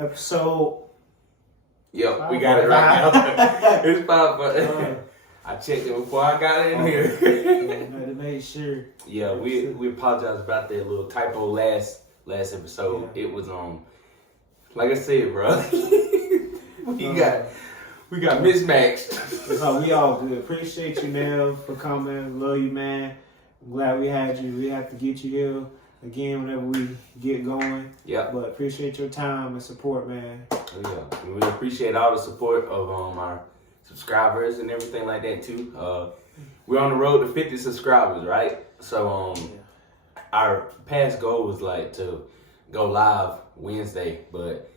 Episode. Yep, we got it right now. It's 5. I checked it before I got in here. To make sure. Yeah, we apologize about that little typo last episode. Yeah. It was like I said, bro. we got mismatched. So we all good. Appreciate you, Nell, for coming. Love you, man. I'm glad we had you. We have to get you here again whenever we get going. Yeah. But appreciate your time and support, man. Yeah, and we appreciate all the support of our subscribers and everything like that too. We're on the road to 50 subscribers, right? So our past goal was like to go live Wednesday, but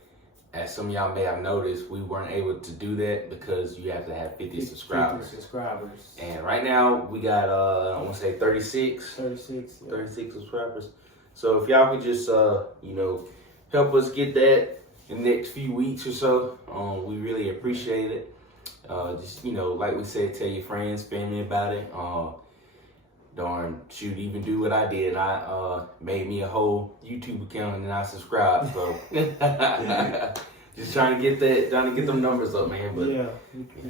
as some of y'all may have noticed, we weren't able to do that because you have to have 50 subscribers. 50 subscribers. And right now we got I want to say 36 subscribers. So if y'all could just help us get that in the next few weeks or so, we really appreciate it. Just like we said, tell your friends, family about it. Even do what I did. I made me a whole YouTube account and I subscribed. So just trying to get them numbers up, man. But we're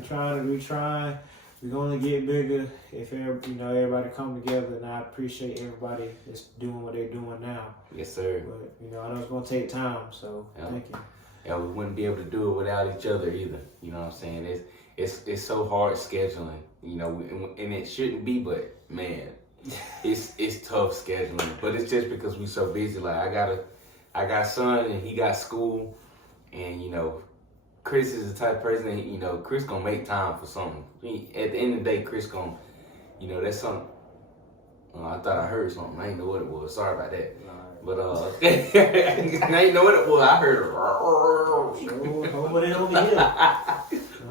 trying. We're gonna get bigger if everybody come together, and I appreciate everybody that's doing what they're doing now. Yes, sir. But I know it's gonna take time, so thank you. Yeah, we wouldn't be able to do it without each other either. You know what I'm saying? It's so hard scheduling, and it shouldn't be, but man, it's tough scheduling. But it's just because we're so busy. Like I got son and he got school, and Chris is the type of person that, Chris gonna make time for something. At the end of the day, Chris gonna, that's something. I thought I heard something. I didn't know what it was. Sorry about that. But I didn't know what it was. I heard.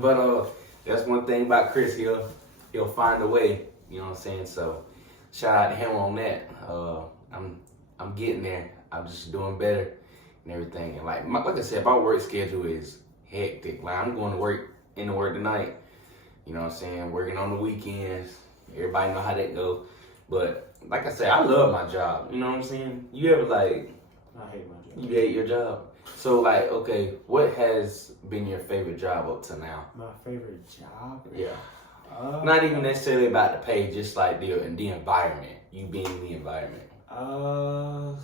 But that's one thing about Chris. He'll find a way. You know what I'm saying? So shout out to him on that. I'm getting there. I'm just doing better and everything. And like I said, my work schedule is hectic. Like I'm going to work tonight. You know what I'm saying? Working on the weekends. Everybody know how that goes. But like I said, I love my job. You know what I'm saying? You ever I hate my job. You hate your job? So like, okay, what has been your favorite job up to now? My favorite job? Yeah. Not even necessarily about the pay, just like the environment. You being in the environment. I'm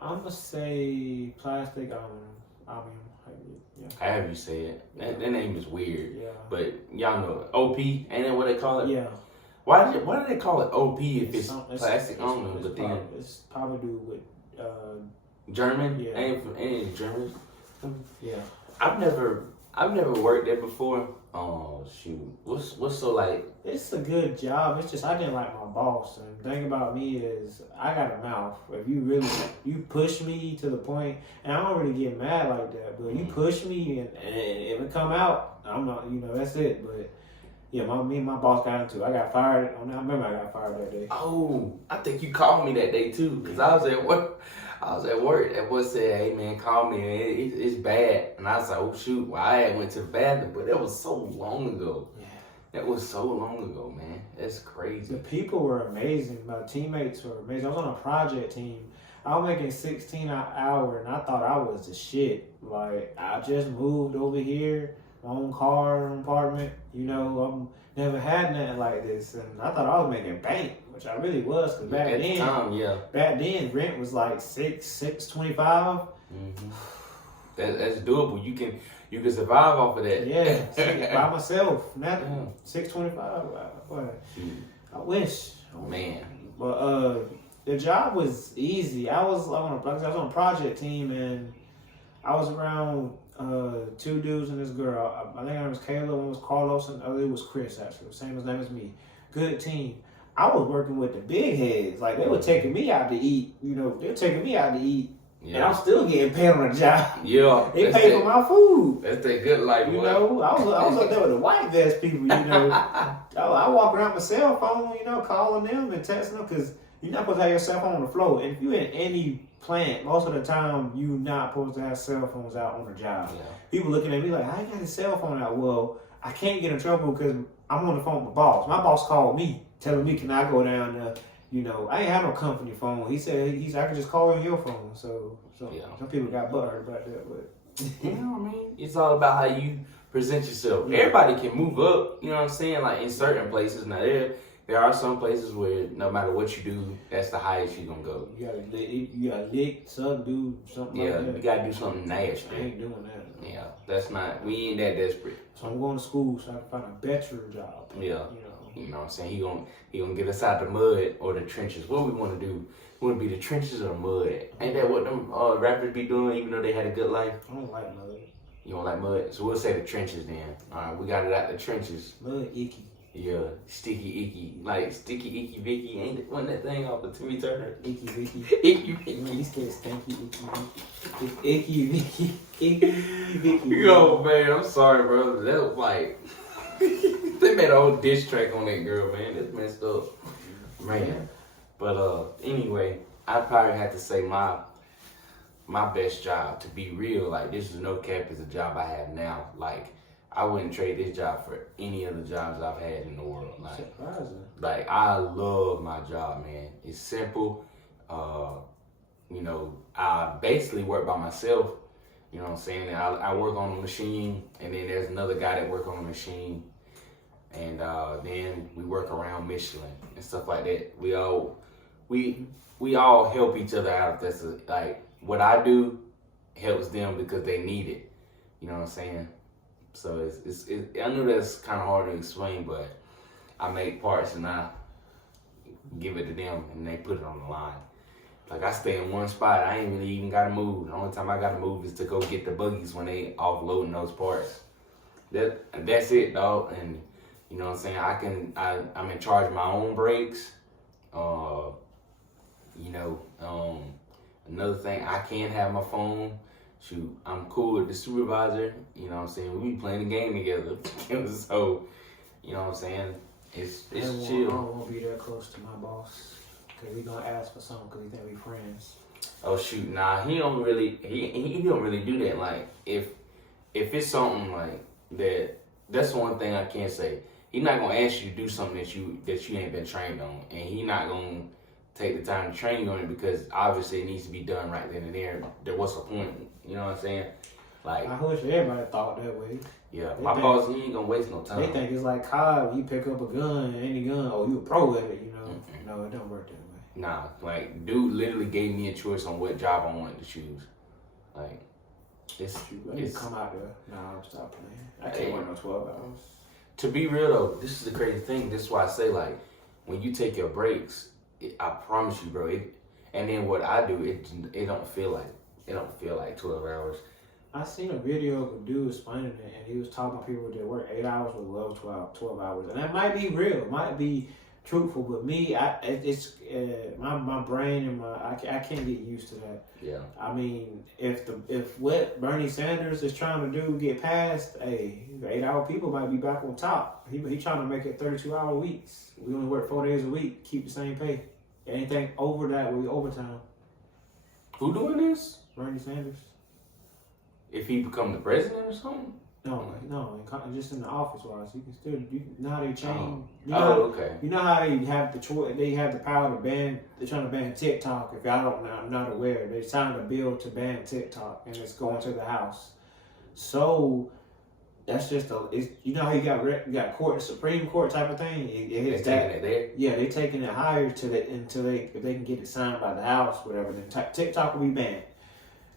gonna say plastic. Yeah. I have you say it. That name is weird. Yeah. But y'all know OP, ain't that what they call it? Yeah. Why do they call it OP if it's plastic only? But then it's probably do with German. Yeah. Ain't it German? Yeah. I've never worked there before. Oh shoot. What's so like? It's a good job. It's just I didn't like my boss. And the thing about me is I got a mouth. If you push me to the point, and I don't really get mad like that, but you push me and if it come out, I'm not. That's it. But yeah, me and my boss got into it. I got fired. I remember I got fired that day. Oh, I think you called me that day too, because I was at work. That boy said, "Hey man, call me. It's bad." And I was like, "Oh shoot!" Well, I had went to the bathroom, but that was so long ago. Yeah. That was so long ago, man. That's crazy. The people were amazing. My teammates were amazing. I was on a project team. I was making $16 an hour, and I thought I was the shit. Like I just moved over here, my own car, own apartment. I've never had nothing like this, and I thought I was making bank, which I really was. Cause back then, rent was like $625. Mm-hmm. That's doable. You can survive off of that. Yeah, by myself. Nothing. $625. I wish. Man. But the job was easy. I was on a project team, and I was around two dudes and this girl. I think her name was Kayla, one was Carlos, and the other was Chris, actually. Same name as me. Good team. I was working with the big heads. Like, they were taking me out to eat. They were taking me out to eat. Yeah. And I'm still getting paid on the job. Yeah. They paid for my food. That's their good life, I was up there with the white vest people, I walk around with my cell phone, calling them and texting them, because you're not supposed to have your cell phone on the floor. And if you're in any plant, most of the time, you're not supposed to have cell phones out on the job. Yeah. People looking at me like, I ain't got his cell phone out. Well, I can't get in trouble because I'm on the phone with my boss. My boss called me, telling me, can I go down there you know, I ain't had no company phone. He said I could just call on your phone. So Yeah. some people got butthurt about that, but You know what I mean? It's all about how you present yourself. Yeah. Everybody can move up, you know what I'm saying? Like in certain places. Now there are some places where no matter what you do, that's the highest you're gonna go. you gotta lick, suck, do something Yeah, like that. you gotta do something I nasty. ain't doing that. Yeah, that's not, we ain't that desperate. So I'm going to school so I can find a better job. Yeah. You know. You know what I'm saying? He gonna get us out the mud or the trenches. What we wanna do? We wanna be the trenches or the mud. Ain't that what them rappers be doing even though they had a good life? I don't like mud. You don't like mud? So we'll say the trenches then. Alright, we got it out the trenches. Mud icky. Yeah, sticky icky. Like sticky icky Vicky. Ain't it one that thing off of Timmy Turner? Icky Vicky. Icky You Vicky. know, he said stinky icky Vicky. Icky Vicky. Yo, man, I'm sorry, bro. That was like they made a whole diss track on that girl, man. That's messed up. Man. But anyway, I probably have to say my best job, to be real, like this is no cap, is a job I have now. Like I wouldn't trade this job for any of the jobs I've had in the world. Surprising. Like I love my job, man. It's simple. You know, I basically work by myself. You know what I'm saying? I work on the machine, and then there's another guy that work on the machine, and then we work around Michelin and stuff like that. We all help each other out. That's like what I do helps them because they need it. You know what I'm saying? So it's I know that's kind of hard to explain, but I make parts and I give it to them and they put it on the line. Like I stay in one spot, I ain't really even gotta move. The only time I gotta move is to go get the buggies when they offloading those parts. That's it, dog. And you know what I'm saying? I'm in charge of my own brakes. You know, another thing, I can have my phone. Shoot, I'm cool with the supervisor. You know what I'm saying? We be playing the game together. So, you know what I'm saying? It's I chill. don't want to be that close to my boss because he gonna ask for something because he think we friends. Oh shoot, nah, he don't really do that. Like if it's something like that, that's one thing I can say. He's not gonna ask you to do something that you ain't been trained on, and he not gonna take the time to train you on it because obviously it needs to be done right then and there. What's the point? You know what I'm saying? Like I wish everybody thought that way. yeah, my boss, he ain't gonna waste no time. They think it's like COD, you pick up a gun, any gun, oh you a pro at it, you know. Mm-mm. No, it don't work that way. Nah, like dude literally gave me a choice on what job I wanted to choose. Like it's I need to come out there. Nah, I'm stop playing. I can't work no 12 hours. To be real though, this is the crazy thing. This is why I say like when you take your breaks, I promise you, bro. And then what I do, it don't feel like 12 hours. I seen a video of a dude explaining it, and he was talking about people that work 8 hours with love 12 hours, and that might be real, might be truthful, but me, my brain and I can't get used to that. Yeah. I mean, if what Bernie Sanders is trying to do get passed, hey, 8 hour people might be back on top. He trying to make it 32-hour weeks. We only work 4 days a week, keep the same pay. Anything over that will be overtime. Who doing this? Bernie Sanders. If he become the president or something? No, just in the office wise, you can still. You know how they change. Okay. You know how they have the choice. They have the power to ban. They're trying to ban TikTok. If y'all don't know, I'm not aware. They're signing a bill to ban TikTok, and it's going to the House. So that's just you know how you got court, Supreme Court type of thing. They taking it there. Yeah, they taking it higher until they if they can get it signed by the House, whatever. Then TikTok will be banned.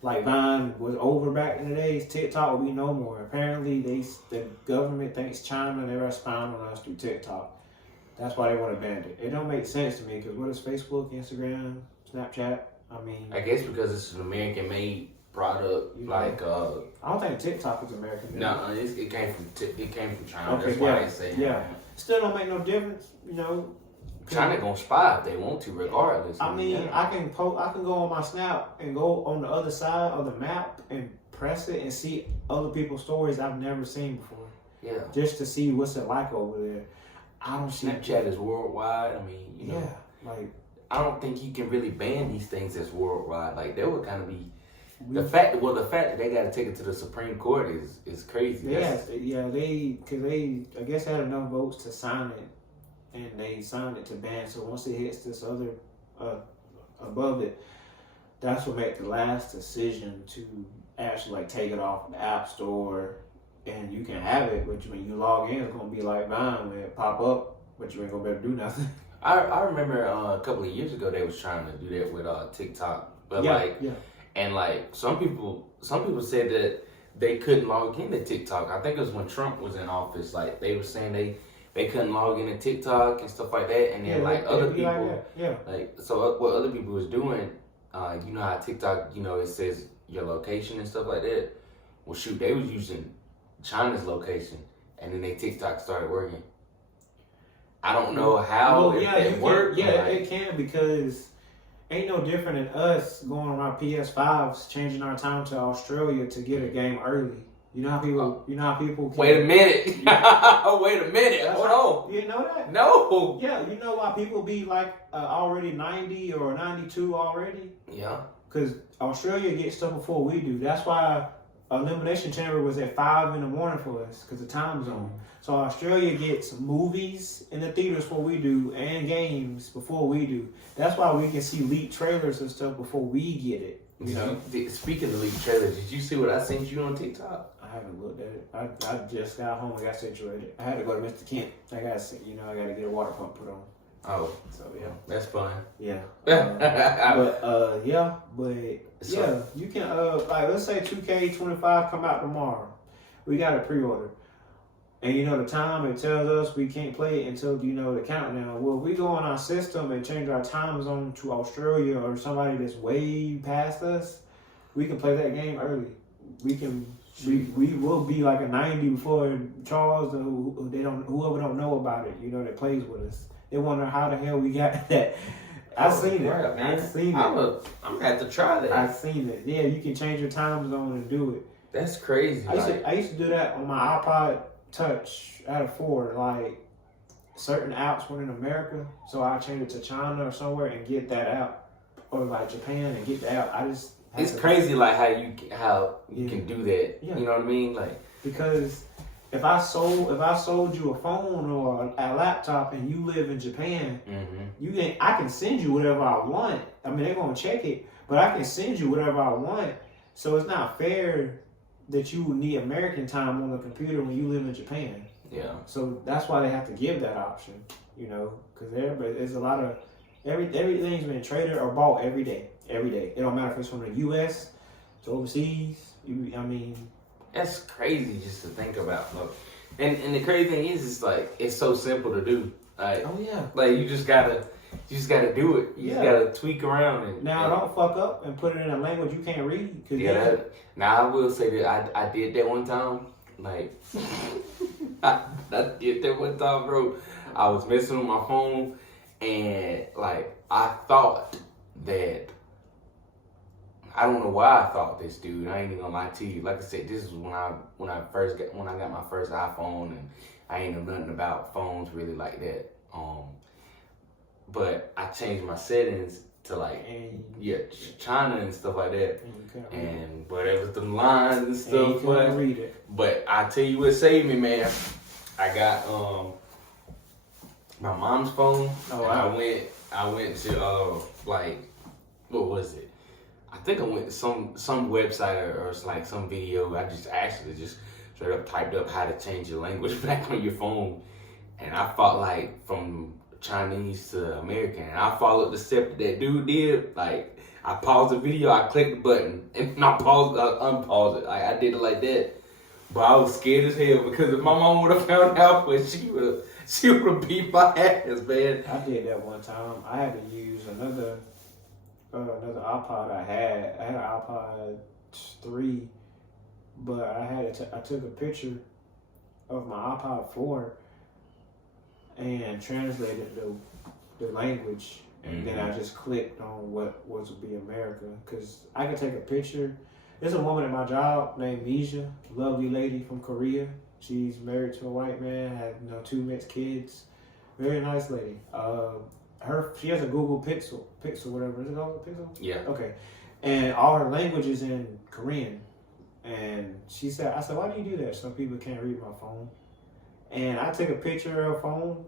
Like Vine was over back in the days, TikTok will be no more. Apparently, the government thinks China and everybody's spying on us through TikTok. That's why they want to ban it. It don't make sense to me because what is Facebook, Instagram, Snapchat? I mean, I guess because it's an American-made product. Like I don't think TikTok is American. no, it came from China. Okay, That's why they say yeah. Still don't make no difference, you know. China gonna spy if they want to, regardless. I mean, yeah. I can go on my Snap and go on the other side of the map and press it and see other people's stories I've never seen before. Yeah. Just to see what's it like over there. I don't see. Snapchat is worldwide. I mean, you know. Yeah, like I don't think you can really ban these things as worldwide. Like that would kind of be the fact that they got to take it to the Supreme Court is crazy. I guess they had enough votes to sign it and they signed it to ban. So once it hits this other above it, that's what made the last decision to actually like take it off the App Store, and you can have it, but when you log in, it's gonna be like Vine when it pop up, but you ain't gonna be able to do nothing. I remember a couple of years ago they was trying to do that with TikTok, but and like some people said that they couldn't log into TikTok. I think it was when Trump was in office. Like they were saying they couldn't log into TikTok and stuff like that. And then other people, so what other people was doing, you know how TikTok, you know, it says your location and stuff like that. Well, shoot, they was using China's location, and then their TikTok started working. I don't know how it worked. It can, because ain't no different than us going on our PS5s, changing our time to Australia to get a game early. You know how people. Wait a minute. Wait a minute. Hold on. You know that? No. Yeah, you know why people be like already 90 or 92 already? Yeah. Because Australia gets stuff before we do. That's why Elimination Chamber was at 5 in the morning for us, because the time zone. So Australia gets movies in the theaters before we do, and games before we do. That's why we can see leaked trailers and stuff before we get it. You know? Speaking of leaked trailers, did you see what I sent you on TikTok? I haven't looked at it. I just got home and got situated. I had to go to Mr. Kent. I got to get a water pump put on. Oh, so yeah, that's fun. Yeah, So, you can like, let's say 2K25 come out tomorrow. We got a pre-order, and you know the time it tells us we can't play it until the countdown. Well, if we go on our system and change our time zone to Australia or somebody that's way past us, we can play that game early. We will be like a 90 before Charles, whoever don't know about it, that plays with us. They wonder how the hell we got that. I've seen it. I've seen it. I'm gonna have to try that. I've seen it. Yeah, you can change your time zone and do it. That's crazy. I used to do that on my iPod Touch. I had a 4. Like certain apps were in America, so I changed it to China or somewhere and get that out, or like Japan and get the app. It's crazy, like how you can do that. Yeah. You know what I mean? Like, because if I sold you a phone or a laptop and you live in Japan, I can send you whatever I want. I mean, they're gonna check it, but I can send you whatever I want. So it's not fair that you would need American time on the computer when you live in Japan. Yeah. So that's why they have to give that option, because there's a lot of everything's been traded or bought every day. Every day. It don't matter if it's from the U.S. to overseas. That's crazy just to think about. Look, and the crazy thing is, it's so simple to do. Like, oh yeah. Like you just gotta do it. You just gotta tweak around and don't fuck up and put it in a language you can't read. Now I will say that I did that one time. Like I did that one time, bro. I was messing with my phone, and I thought that. I don't know why I thought this, dude. I ain't even gonna lie to you. Like I said, this is when I got my first iPhone, and I ain't know nothing about phones really like that. But I changed my settings to China and stuff like that. But it was the lines and stuff. But I tell you what saved me, man. I got my mom's phone. Oh, wow. I went to what was it? I think I went to some website or some video. I just actually just straight up typed up how to change your language back on your phone, and I fought from Chinese to American, and I followed the step that dude did. I paused the video, I clicked the button, and I unpaused it. I did it like that, but I was scared as hell because if my mom would have found out, she would have beat my ass, man. I did that one time. I had to use another iPod I had an iPod 3, but I took a picture of my iPod 4 and translated the language, and then I just clicked on what would be America, because I could take a picture. There's a woman at my job named Misha, lovely lady from Korea. She's married to a white man, had 2 mixed kids. Very nice lady. She has a Google Pixel, whatever. Is it called a Pixel? Yeah. Okay. And all her language is in Korean. And I said, why do you do that? Some people can't read my phone. And I took a picture of her phone,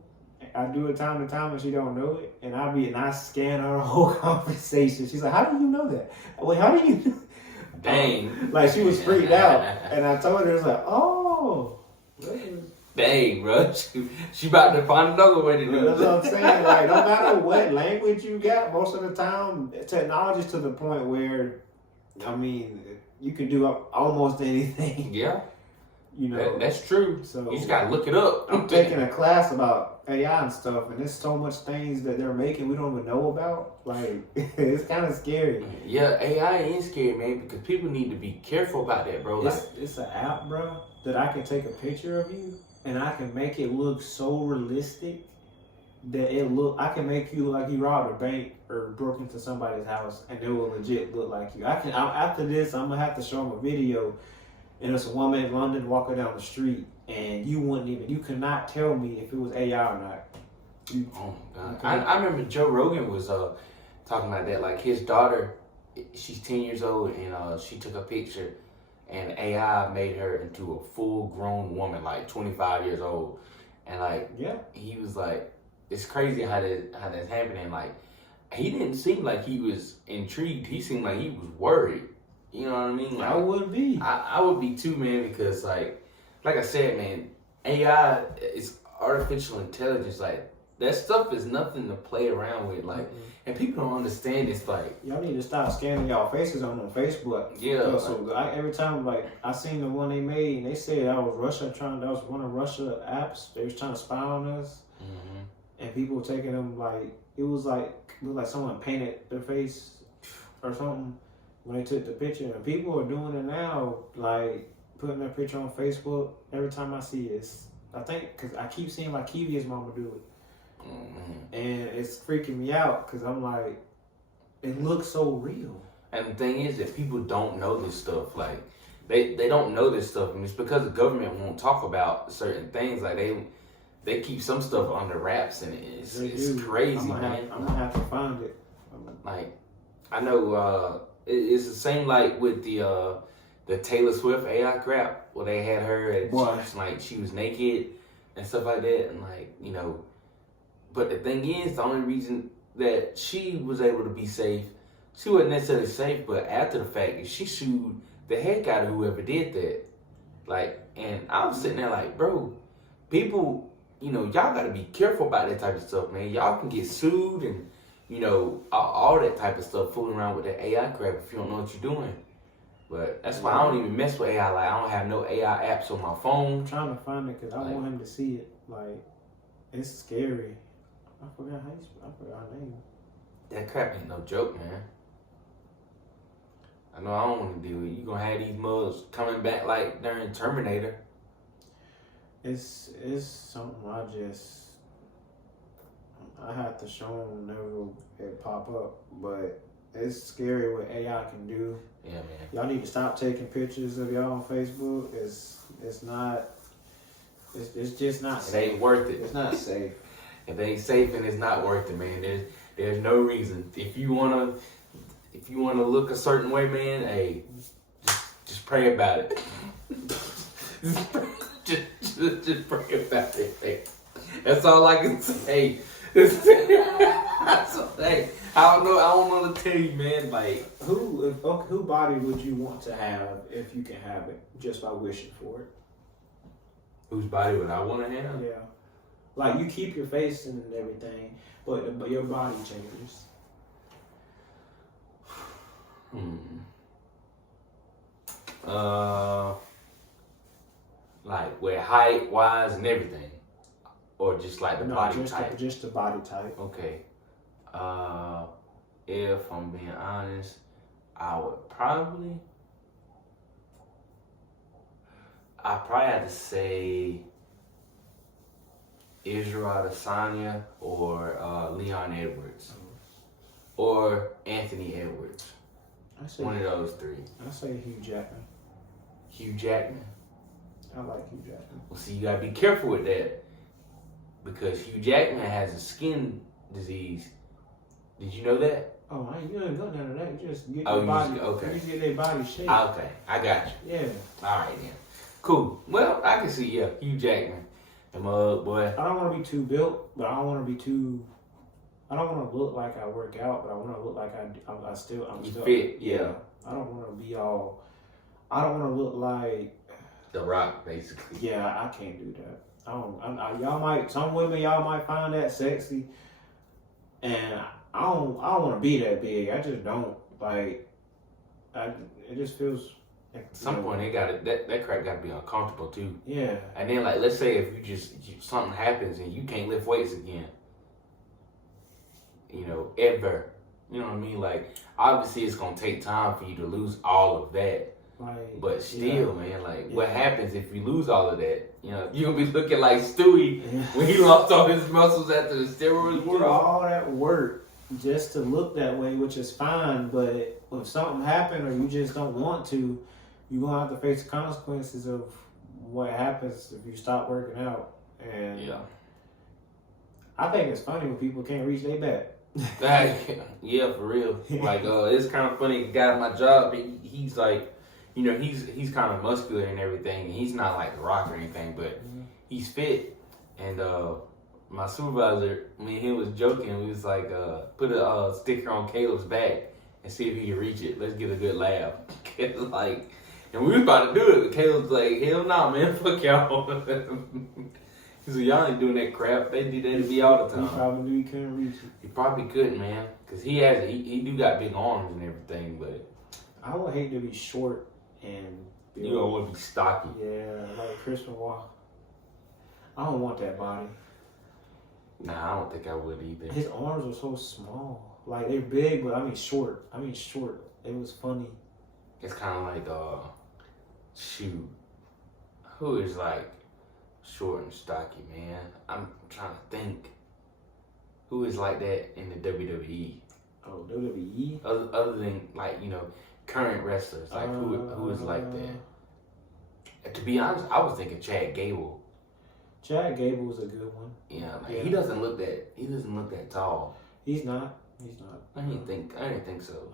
I do it time to time and she don't know it. And I scan her whole conversation. She's like, how do you know that? Wait, how do you Dang. Like, she was freaked out. And I told her, it's like, oh. Dang, bro. She about to find another way to do it. That's what I'm saying. Like, no matter what language you got, most of the time, technology's to the point where, I mean, you can do almost anything. Yeah. You know. That's true. So You just gotta look it up. I'm taking a class about AI and stuff, and there's so much things that they're making we don't even know about. Like, it's kind of scary. Yeah, AI is scary, man, because people need to be careful about that, bro. It's an app, bro, that I can take a picture of you and I can make it look so realistic that I can make you look like you robbed a bank or broke into somebody's house, and it will legit look like you. After this, I'm gonna have to show them a video, and it's a woman in London walking down the street, and you could not tell me if it was AI or not. Oh my God. I remember Joe Rogan was talking about that. Like, his daughter, she's 10 years old, and she took a picture, and AI made her into a full-grown woman, like 25 years old. And like, yeah, he was like, it's crazy how that's happening. Like, he didn't seem like he was intrigued. He seemed like he was worried. You know what I mean? Like, I would be. I would be too, man, because like I said, man, AI is artificial intelligence. Like, that stuff is nothing to play around with. Like, and people don't understand. It's like, y'all need to stop scanning y'all faces on Facebook. Yeah. So every time, like, I seen the one they made, and they said that was one of Russia apps. They was trying to spy on us, and people were taking them like it looked like someone painted their face or something when they took the picture. And people are doing it now, like putting their picture on Facebook. Every time I see it, I think because I keep seeing like Kiwi's mama do it. And it's freaking me out because I'm like, it looks so real. And the thing is that people don't know this stuff. Like, they don't know this stuff, and it's because the government won't talk about certain things. Like, they keep some stuff under wraps, and it's crazy, man. I'm gonna have to find it. Like, I know it's the same like with the Taylor Swift AI crap, where they had her and she was naked and stuff like that, and like, you know. But the thing is, the only reason that she was able to be safe, she wasn't necessarily safe, but after the fact, she sued the heck out of whoever did that. Like, and I was sitting there like, bro, people, you know, y'all got to be careful about that type of stuff, man. Y'all can get sued and, you know, all that type of stuff, fooling around with the AI crap if you don't know what you're doing. But that's why I don't even mess with AI. Like, I don't have no AI apps on my phone. I'm trying to find it because I want him to see it. Like, it's scary. I forgot her name. That crap ain't no joke, man. I know I don't want to deal with it. You gonna have these mugs coming back like during Terminator. It's something I have to show them whenever it pop up, but it's scary what AI can do. Yeah, man. Y'all need to stop taking pictures of y'all on Facebook. It's just not safe. It ain't worth it. It's not safe. If it ain't safe and it's not worth it, man. There's no reason. If you wanna look a certain way, man, hey, just pray about it. just pray about it, man. That's all I can say. Hey, I don't know to tell you, man. Like, who body would you want to have if you can have it just by wishing for it? Whose body would I want to have? Yeah. Like, you keep your face and everything, but your body changes. Like, with height wise and everything, or just like the body type. Just the body type. Okay. If I'm being honest, I probably have to say Israel Adesanya or Leon Edwards or Anthony Edwards. One of those three. I say Hugh Jackman. Hugh Jackman? I like Hugh Jackman. Well, see, you gotta be careful with that because Hugh Jackman has a skin disease. Did you know that? Oh, you ain't got none of that. You just get your body. Okay. You get their body shape. Okay, I got you. Yeah. All right then. Cool. Well, I can see Hugh Jackman. The mug, boy. I don't want to be too built, but I don't want to be too. I don't want to look like I work out, but I want to look like I'm still fit. Yeah. I don't want to be all. I don't want to look like The Rock, basically. Yeah, I can't do that. I don't. Y'all might. Some women, y'all might find that sexy, and I don't want to be that big. I just don't like. It just feels. Like, At some point, that crap got to be uncomfortable too. Yeah. And then, like, let's say if something happens and you can't lift weights again, ever. You know what I mean? Like, obviously, it's gonna take time for you to lose all of that. Like, But still, man, like, what happens if you lose all of that? You're gonna be looking like Stewie when he lost all his muscles after the steroids You do all that work just to look that way, which is fine. But if something happened or you just don't want to, you're gonna have to face the consequences of what happens if you stop working out. And I think it's funny when people can't reach their back. Yeah, for real. Like, it's kind of funny. The guy at my job, he's like, he's kind of muscular and everything. And he's not like The Rock or anything, but he's fit. And my supervisor, me and him was joking. We was like, put a sticker on Caleb's back and see if he can reach it. Let's get a good laugh. And we was about to do it, but Caleb's like, hell no, man, fuck y'all. He said, y'all ain't doing that crap. They do that to me all the time. He probably knew he couldn't reach it. He probably couldn't, man, because he do got big arms and everything, but I would hate to be short and you don't want to be stocky. Yeah, like Chris Benoit. I don't want that body. Nah, I don't think I would either. His arms are so small. Like, they're big, but I mean short. It was funny. It's kind of like, shoot, who is like short and stocky, man? I'm trying to think. Who is like that in the WWE? Oh, WWE? Other than, like, current wrestlers. Like, who is like that? To be honest, I was thinking Chad Gable. Chad Gable was a good one. Yeah, like, he doesn't look that tall. He's not. I didn't think so.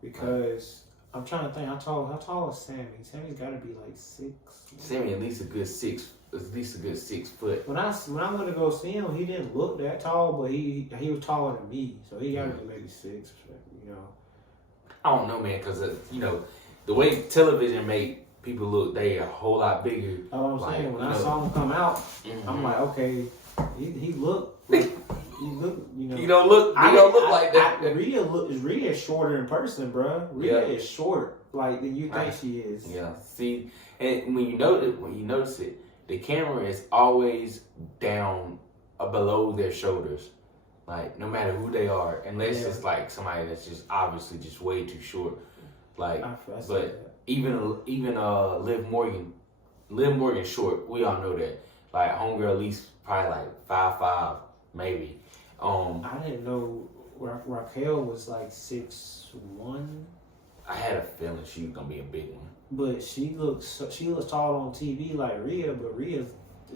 Because I'm trying to think, how tall is Sammy? Sammy's got to be like 6. Sammy at least a good 6 foot. When I went to go see him, he didn't look that tall, but he was taller than me, so he got to be maybe 6. I don't know, man, because the way television made people look, they a whole lot bigger. Oh, I'm saying, when I saw him come out, I'm like, okay, he looked. He don't look like that. Rhea is shorter in person, bro. Rhea is short, like than you think she is. Yeah. See, and when you notice it, the camera is always down below their shoulders, like no matter who they are, unless it's like somebody that's just obviously just way too short. Like, but even Liv Morgan's short. We all know that. Like, homegirl at least probably like 5'5", maybe. I didn't know Raquel was like 6'1". I had a feeling she was gonna be a big one. But she looks tall on TV like Rhea, but Rhea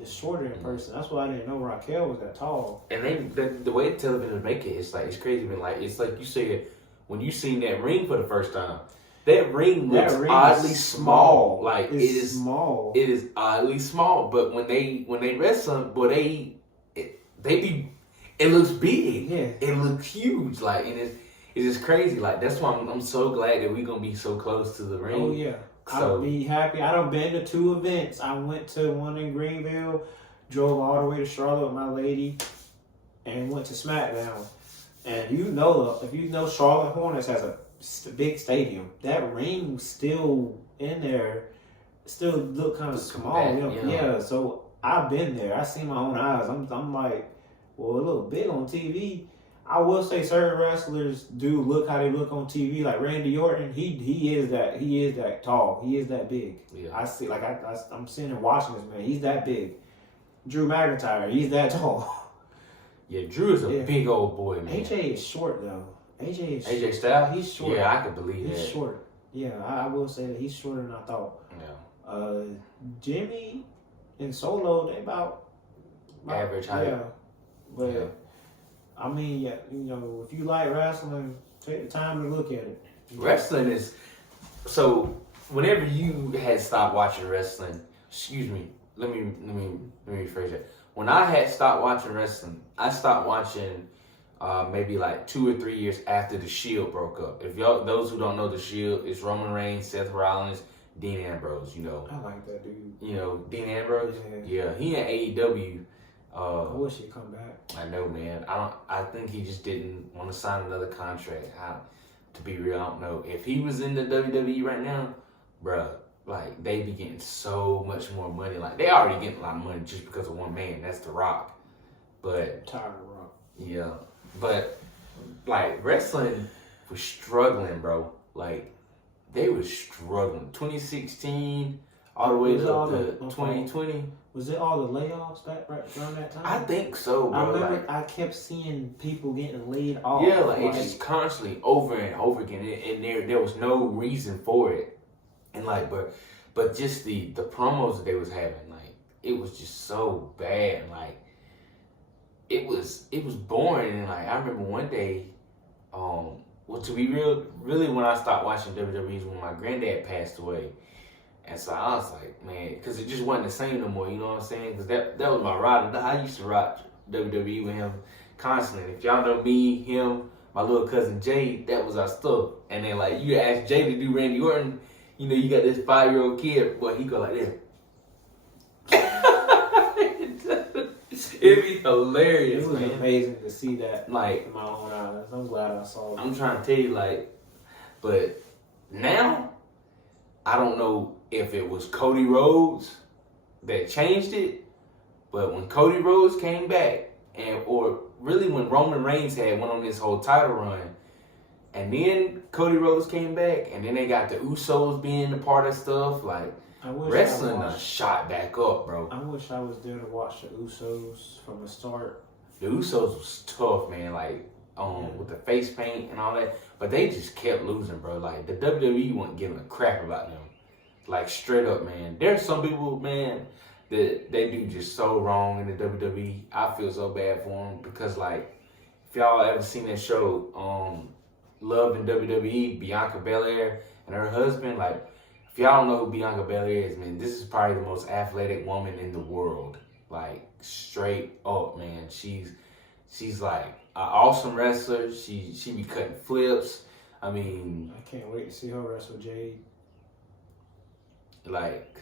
is shorter in person. That's why I didn't know Raquel was that tall. And the way television make it, it's crazy. Man, like, it's like you said, when you seen that ring for the first time, that ring looks oddly small. Like, it is small. It is oddly small. But when they wrestle, boy, it looks big. Yeah. It looks huge. Like, and it's just crazy. Like, that's why I'm so glad that we're gonna be so close to the ring. Oh yeah. I'll be happy. I done been to 2 events. I went to one in Greenville, drove all the way to Charlotte with my lady, and went to SmackDown. And if you know Charlotte Hornets has a big stadium, that ring still in there, still look kind of small. Yeah. So I've been there. I seen my own eyes. I'm like, well, it look big on TV. I will say certain wrestlers do look how they look on TV. Like Randy Orton, he is that tall. He is that big. Yeah. I see. Like I'm sitting and watching this man. He's that big. Drew McIntyre, he's that tall. Yeah, Drew is a big old boy, man. AJ is short though. AJ Styles? He's short. Yeah, I can believe that. He's short. Yeah, I will say that he's shorter than I thought. Yeah. Jimmy and Solo, they about average height. Yeah, but I mean, if you like wrestling, take the time to look at it. Wrestling is so. Whenever you had stopped watching wrestling, let me rephrase that. When I had stopped watching wrestling, I stopped watching maybe like 2 or 3 years after the Shield broke up. If y'all, those who don't know the Shield, it's Roman Reigns, Seth Rollins, Dean Ambrose. You know, I like that dude. you know Dean Ambrose. Yeah. Yeah, he in AEW. I wish he'd come back. I know, man. I think he just didn't want to sign another contract. To be real, I don't know. If he was in the WWE right now, bruh, like they be getting so much more money. Like they already getting a lot of money just because of one man. That's The Rock. But I'm tired of Rock. yeah, but like wrestling was struggling, bro. Like they were struggling. 2016 all the way Was it all to the- 2020. Was it all the layoffs that right around that time? I think so, bro. I remember Like, I kept seeing people getting laid off. yeah, like it's just constantly over and over again, and there was no reason for it, and like, but just the promos that they was having, like it was just so bad, like it was boring, and like I remember one day, well to be real, really when I stopped watching WWE is when my granddad passed away. And so I was like, man, because it just wasn't the same no more, you know what I'm saying? Because that was my ride. I used to rock WWE with him constantly. If y'all know me, him, my little cousin Jay, that was our stuff. And then, like, you ask Jay to do Randy Orton, you know, you got this 5-year-old kid, boy, he go like this. It'd be hilarious, It was man. amazing to see that Like, in my own eyes. I'm glad I saw it. I'm trying to tell you, like, but now, I don't know if it was Cody Rhodes that changed it, but when Cody Rhodes came back, or really when Roman Reigns went on this whole title run, and then Cody Rhodes came back, and then they got the Usos being a part of stuff, like, I wish wrestling shot back up, bro. I wish I was there to watch the Usos from the start. The Usos was tough, man, like, with the face paint and all that, but they just kept losing, bro. Like, the WWE wasn't giving a crap about them. Like, straight up, man. There's some people, man, that they do just so wrong in the WWE. I feel so bad for them because, like, if y'all ever seen that show, Love in WWE, Bianca Belair and her husband, like, if y'all don't know who Bianca Belair is, man, this is probably the most athletic woman in the world. Like, straight up, man. She's like an awesome wrestler. She be cutting flips. I mean, I can't wait to see her wrestle Jade. like,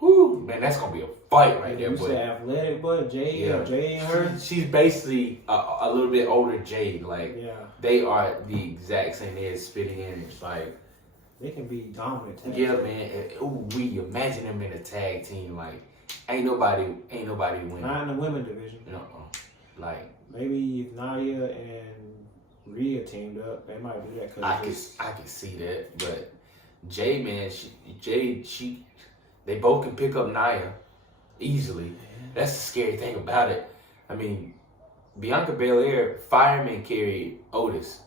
whoo, man, that's gonna be a fight right there, You boy. said athletic, but Jade, Yeah. Jade and her. She's basically a little bit older Jade. Like, Yeah, they are the exact same. They're spitting in. It's like, they can be dominant. tag yeah, team. man. We imagine them in a tag team. Like, ain't nobody winning. Not in the women division. Like, Maybe if Nadia and Rhea teamed up, they might do that. I can see that, but Jade, man, they both can pick up Nia easily. That's the scary thing about it. I mean, Bianca Belair, fireman carried Otis.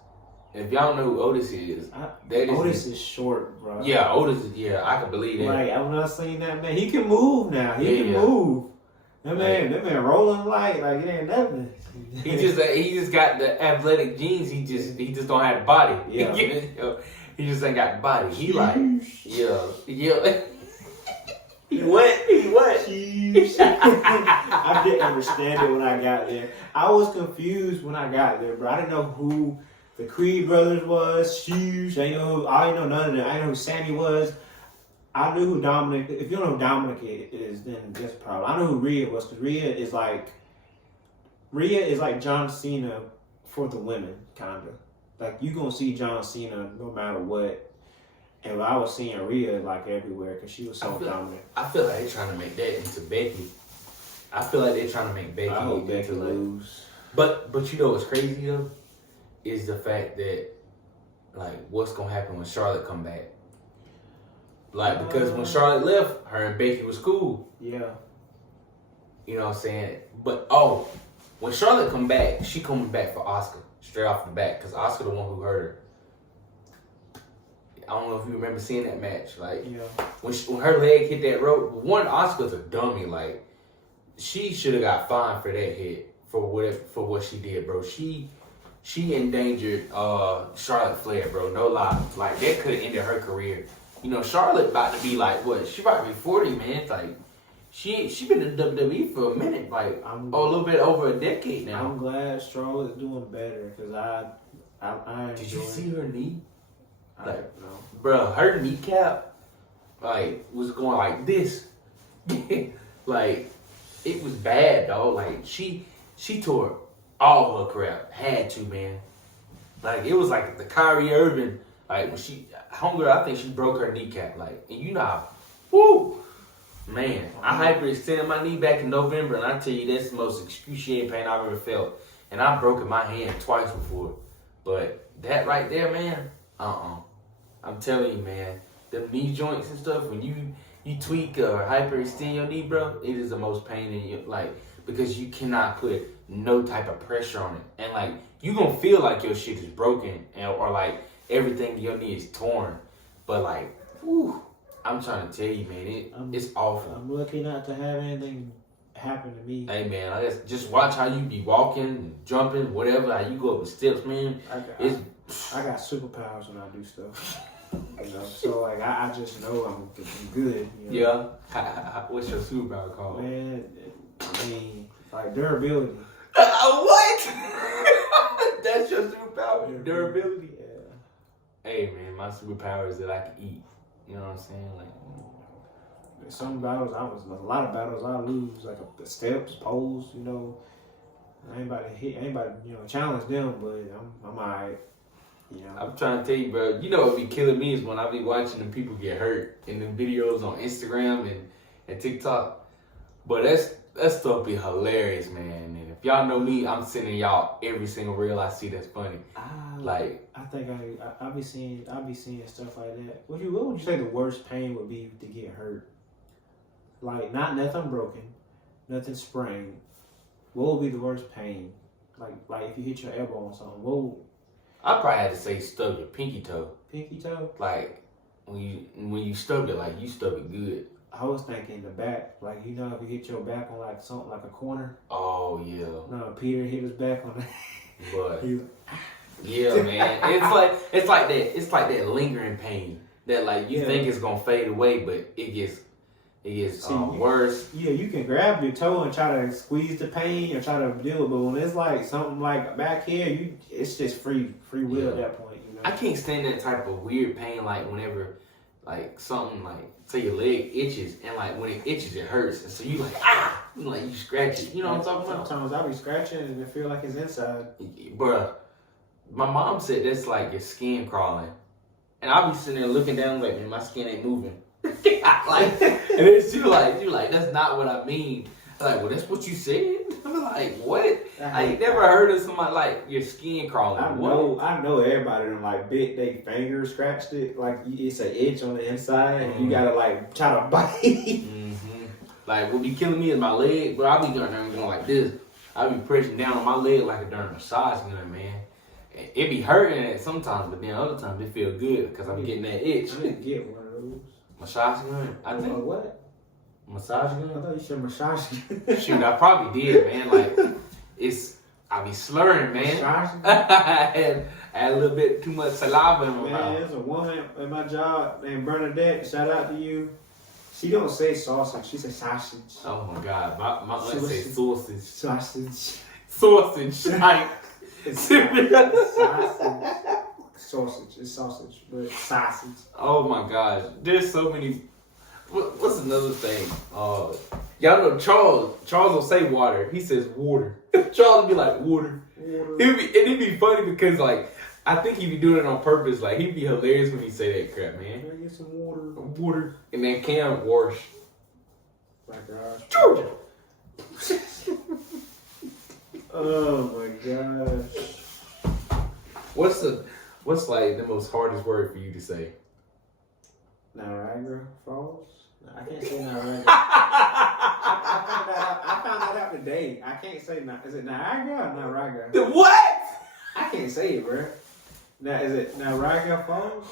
And if y'all know who Otis is, Otis is short, bro. Yeah, Otis. Yeah, I can believe that. Like, I'm not saying that, man. He can move now. He can Yeah. move. That man rolling like it ain't nothing. He just got the athletic genes. He just don't have the body. Yeah. He just ain't got the body. He like, yeah. He what? I didn't understand it when I got there. I was confused when I got there, bro. I didn't know who the Creed brothers was. Sheesh. I didn't know none of them. I didn't know who Sammy was. I knew who Dominic. If you don't know who Dominic is, then that's a problem. I know who Rhea was, because Rhea is like John Cena for the women, kinda. Like, you gonna see John Cena no matter what. And I was seeing Rhea like everywhere because she was so dominant. I feel like they're trying to make that into Becky. I feel like they're trying to make Becky. I hope Becky into lose. But you know what's crazy though, is the fact that, like, what's gonna happen when Charlotte come back? Like, because when Charlotte left, her and Becky was cool. Yeah. You know what I'm saying? But when Charlotte come back, she coming back for Asuka straight off the bat, because Asuka the one who hurt her. I don't know if you remember seeing that match. Like, Yeah. when her leg hit that rope, one, Asuka's a dummy. Like, she should have got fined for that hit, for what she did, bro. She endangered Charlotte Flair, bro. No lie. Like, that could have ended her career. You know, Charlotte about to be like, what? She about to be 40, man. It's like, She been in WWE for a minute, like a little bit over a decade now. I'm glad Charlotte is doing better because I Did you enjoy see her knee? I Like, don't know. Bruh, her kneecap, like, was going like this. Like, it was bad, dog. Like, she tore all her crap. Had to, man. Like, it was like the Kyrie Irving, like, when homegirl, I think she broke her kneecap. Like, and you know how, woo! Man, I hyperextended my knee back in November, and I tell you, that's the most excruciating pain I've ever felt. And I've broken my hand twice before. But that right there, man, I'm telling you, man, them knee joints and stuff, when you tweak or hyperextend your knee, bro, it is the most pain in your, like, because you cannot put no type of pressure on it. And, like, you gonna feel like your shit is broken or, like, everything in your knee is torn. But, like, whew, I'm trying to tell you, man, it's awful. I'm lucky not to have anything happen to me. Hey, man, I guess just watch how you be walking, jumping, whatever, how you go up the steps, man. I got superpowers when I do stuff. You know, so like I just know I'm good. You know? Yeah. What's your superpower called? Man, I mean, like durability. What? That's your superpower? Durability? Yeah. Hey, man, my superpower is that I can eat. You know what I'm saying? Like, some battles a lot of battles I lose, like the steps, poles. You know, anybody challenge them, but I'm alright. You know? I'm trying to tell you, bro. You know what be killing me is when I be watching them people get hurt in them videos on Instagram and TikTok. But that stuff be hilarious, man. And if y'all know me, I'm sending y'all every single reel I see that's funny. I think I be seeing stuff like that. What would you say the worst pain would be to get hurt? Like nothing broken, nothing sprained. What would be the worst pain? Like if you hit your elbow on something, I probably had to say stub your pinky toe. Pinky toe? Like when you stub it, like you stub it good. I was thinking the back, like if you hit your back on like something like a corner. Oh yeah. No, Peter hit his back on that. But yeah, man, it's like that lingering pain that like you think it's gonna fade away, but it gets worse. Yeah, you can grab your toe and try to squeeze the pain or try to deal with it, but when it's like something like back here, it's just free will at that point. You know? I can't stand that type of weird pain, like whenever like something like say your leg itches and like when it itches it hurts, and so you like you scratch it. You know what I'm talking about? Sometimes I be scratching and it feel like it's inside. Bruh, my mom said that's like your skin crawling, and I'll be sitting there looking down like, man, my skin ain't moving. Like, and then she like, that's not what I mean. I'm like, well, that's what you said. I'm like, what? I ain't never heard of somebody like your skin crawling. I know everybody done like bit their finger, scratched it, like it's an itch on the inside, and you gotta like try to bite. Like what be killing me is my leg, but I be going like this. I be pressing down on my leg like a darn massage gun, man. It be hurting it sometimes, but then other times it feel good because I'm getting that itch. I didn't get one of those. Massage gun? I think. What? Massage gun? I thought you said massage gun. Shoot, I probably did, man. Like, I be slurring, man. I had a little bit too much saliva in my mouth. Man, there's a woman at my job named Bernadette. Shout out to you. She don't say sausage. She says sausage. Oh my God, my aunt say sausage. Sausage. Sausage. Like, sausage. It's sausage, but sausage. Oh my gosh, there's so many. What's another thing? Y'all know Charles. Charles will say water. He says water. Charles will be like water. It'd be funny because like I think he be doing it on purpose. Like he'd be hilarious when he say that crap, man. Can I get some water? Water. And then Cam wash. My gosh. Georgia. Oh my gosh. What's like the most hardest word for you to say? Niagara Falls? I can't say Niagara. I found that out today. I can't say is it Niagara or Niagara? What? I can't say it, bro. Now is it Niagara Falls?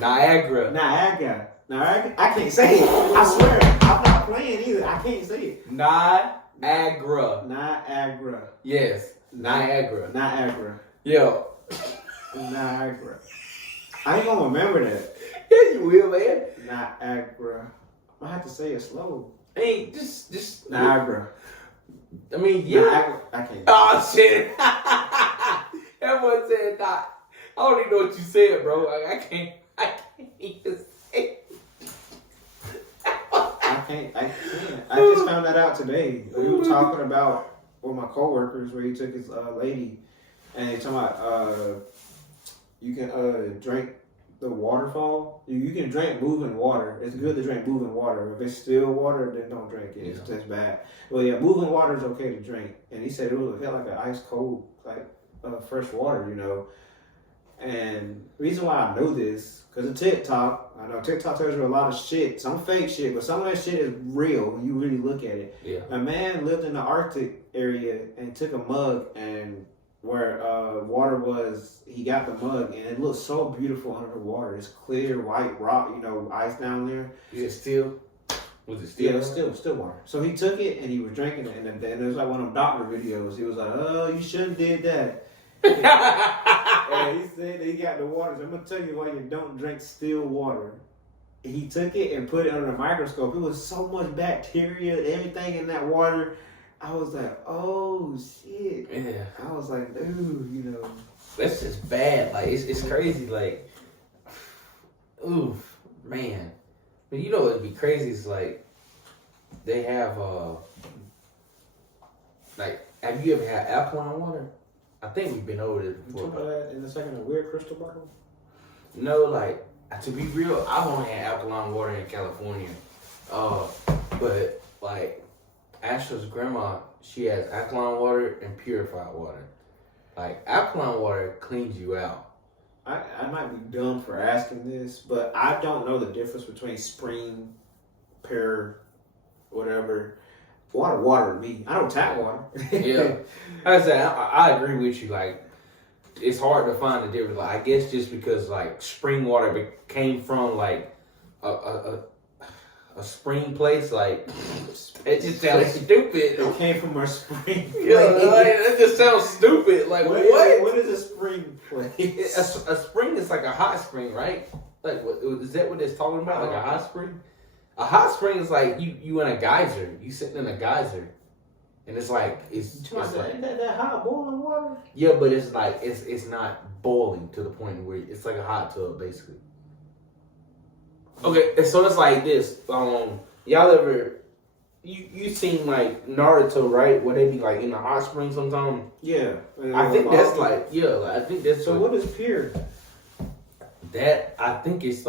Niagara. Niagara. I can't say it. I swear. I'm not playing either. I can't say it. Niagara. Niagara. Yes. Niagara. Niagara. Yo. Niagara. I ain't gonna remember that. Yes, you will, man. Niagara. I have to say it slow. I mean, just Nah, bro. I mean, yeah. Nah, I can't. Oh shit! Everyone said that. I don't even know what you said, bro. I can't even say. I just found that out today. We were talking about with my coworkers where he took his lady, and they talking about you can drink the waterfall. You can drink moving water. It's good to drink moving water. If it's still water, then don't drink it. It's just bad. Well, yeah, moving water is okay to drink. And he said it felt like an ice cold, like fresh water, you know. And the reason why I know this, because of TikTok, I know TikTok tells you a lot of shit, some fake shit, but some of that shit is real when you really look at it. Yeah. A man lived in the Arctic area and took a mug and where water was, he got the mug and it looked so beautiful under the water. It's clear, white rock, you know, ice down there. Is it still? Was it still? Yeah, it's still water. So he took it and he was drinking it, and then it was like one of them doctor videos. He was like, "Oh, you shouldn't did that." And he said he got the water. So I'm gonna tell you why you don't drink still water. He took it and put it under the microscope. It was so much bacteria, everything in that water. I was like, oh shit. Yeah. I was like, dude, you know. That's just bad. Like it's crazy. Like, oof, man. But you know what'd be crazy is like they have like, have you ever had alkaline water? I think we've been over this You before. talking about that in a second, a weird crystal bottle? No, like, to be real, I've only had alkaline water in California. But like Ashla's grandma, she has alkaline water and purified water. Like, alkaline water cleans you out. I might be dumb for asking this, but I don't know the difference between spring, pure, whatever. Water to me. I know tap water. Yeah. Like I said, I agree with you. Like, it's hard to find the difference. Like, I guess just because like spring water came from like a spring place, like it just sounds stupid. It came from a spring. Yeah, like, that just sounds stupid. Like, what? What is a spring place? A spring is like a hot spring, right? Like, what, is that what it's talking about? Like a hot spring? A hot spring is like you in a geyser. You sitting in a geyser, and it's like it's like, Ain't that hot boiling water? yeah, but it's like it's not boiling to the point where it's like a hot tub basically. Okay, so it's like this. Y'all ever you seen like Naruto, right? Where they be like in the hot spring sometimes. Yeah, I think that's like I think that's so. What is pure? That I think it's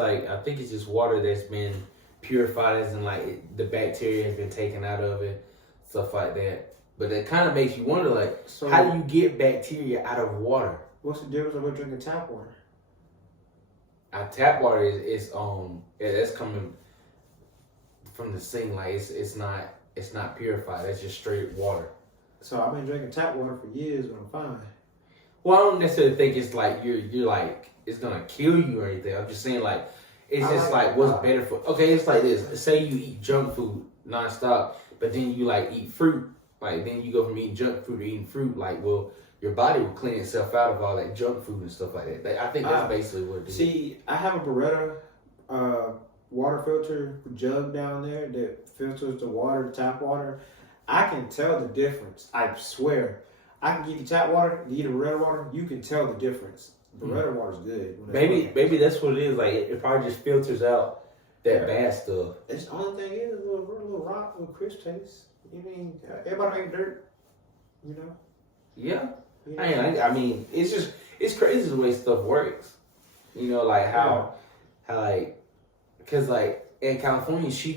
just water that's been purified, as in like the bacteria has been taken out of it, stuff like that. But it kind of makes you wonder, like, So how do you get bacteria out of water? What's the difference of drinking tap water? Tap water is that's coming from the sink. Like it's not purified. It's just straight water. So I've been drinking tap water for years, but I'm fine. Well, I don't necessarily think it's like you're like it's gonna kill you or anything. I'm just saying like it's just like what's better for. Okay, it's like this. Say you eat junk food nonstop, but then you like eat fruit. Like then you go from eating junk food to eating fruit. Like, well, your body will clean itself out of all that junk food and stuff like that. I think that's basically what it is. See, I have a Beretta water filter jug down there that filters the water, the tap water. I can tell the difference. I swear. I can give you tap water, give you the Beretta water. You can tell the difference. Beretta water's good. Maybe that's what it is. Like it probably just filters out that bad stuff. It's the only thing is a little rock with crisp taste. You mean everybody make dirt, you know? Yeah. I mean, it's crazy the way stuff works. You know, like how like, cause like in California, she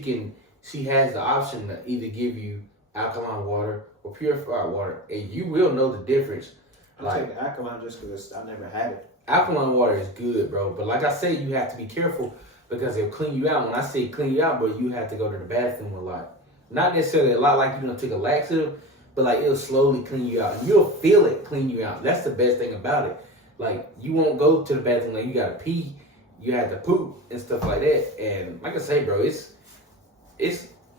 has the option to either give you alkaline water or purified water, and you will know the difference. I take the alkaline just because I never had it. Alkaline water is good, bro. But like I said, you have to be careful because it'll clean you out. When I say clean you out, bro, you have to go to the bathroom a lot. Not necessarily a lot like you're gonna take a laxative, but like it'll slowly clean you out. And you'll feel it clean you out. That's the best thing about it. Like you won't go to the bathroom like you gotta pee, you have to poop and stuff like that. And like I say, bro, it's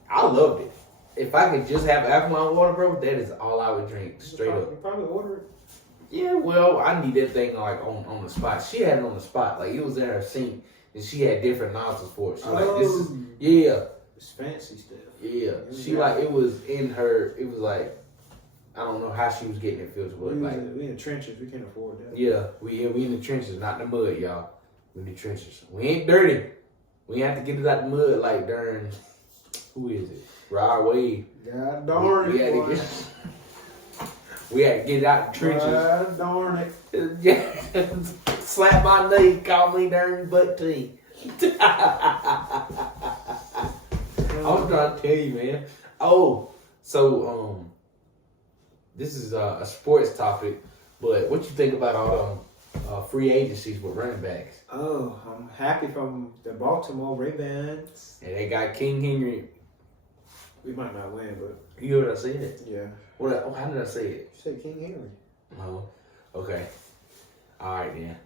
I loved it. If I could just have alkaline water, bro, that is all I would drink straight up. You probably order it. Yeah, well, I need that thing like on the spot. She had it on the spot, like it was in her sink, and she had different nozzles for it. She like this is It's fancy stuff. Yeah, she like it was in her. It was like I don't know how she was getting it filtered, but we like in the trenches. We can't afford that. yeah, we in the trenches, not the mud, y'all. We in the trenches. We ain't dirty. We have to get it out the mud like during who is it? Rod Wave. God darn We had it, to boy. we had to get it out the trenches. God darn it. Yeah, slap my knee, call me darn butt tea. I was trying to tell you, man. Oh, so this is a sports topic, but what you think about all the free agencies with running backs? Oh, I'm happy from the Baltimore Ravens. And they got King Henry. We might not win, but You heard what I said? yeah. What? How did I say it? You said King Henry. Oh, okay. All right then.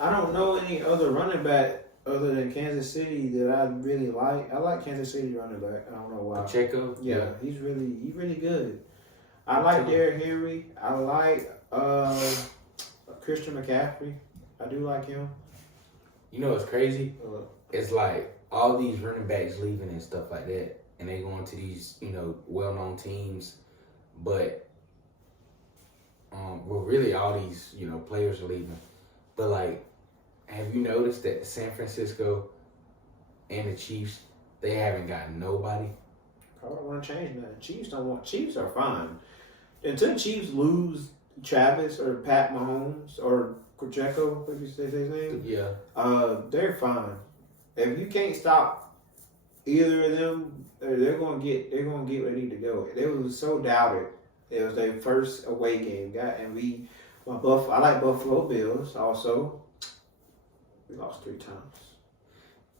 I don't know any other running back other than Kansas City that I really like. I like Kansas City running back. I don't know why. Pacheco. Yeah, he's really good. I like Derrick Henry. I like Christian McCaffrey. I do like him. You know what's crazy? Uh, It's like all these running backs leaving and stuff like that, and they going to these well-known teams, but well, really all these players are leaving. But like, have you noticed that San Francisco and the Chiefs, they haven't got nobody? Probably want to change that. Chiefs don't want. Chiefs are fine until Chiefs lose Travis or Pat Mahomes or Pacheco. What did you say his name? Yeah. They're fine. If you can't stop either of them, they're gonna get where they need to go. They was so doubted. It was their first away game, I like Buffalo Bills also. We lost 3 times.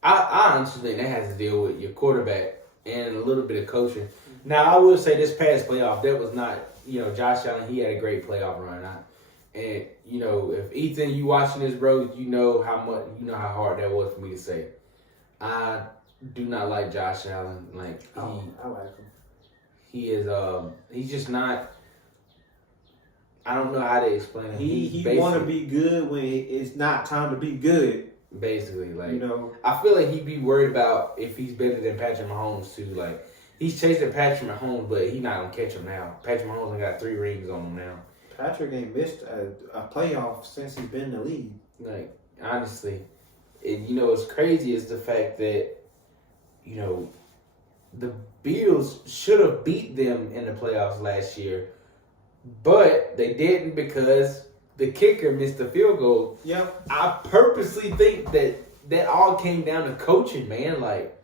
I honestly think that has to deal with your quarterback and a little bit of coaching. Now, I will say this past playoff, that was not, Josh Allen, he had a great playoff run. And, if Ethan, you watching this, bro, you know how hard that was for me to say. I do not like Josh Allen. Like, I like him. he is, he's just not, I don't know how to explain it. He want to be good when it's not time to be good. Basically, like, I I feel like he'd be worried about if he's better than Patrick Mahomes too. Like, he's chasing Patrick Mahomes, but he's not gonna catch him now. Patrick Mahomes only got 3 rings on him now. Patrick ain't missed a playoff since he's been in the league. Like, honestly, and what's crazy is the fact that the Bills should have beat them in the playoffs last year, but they didn't because the kicker missed the field goal. Yep. I purposely think that all came down to coaching, man. Like,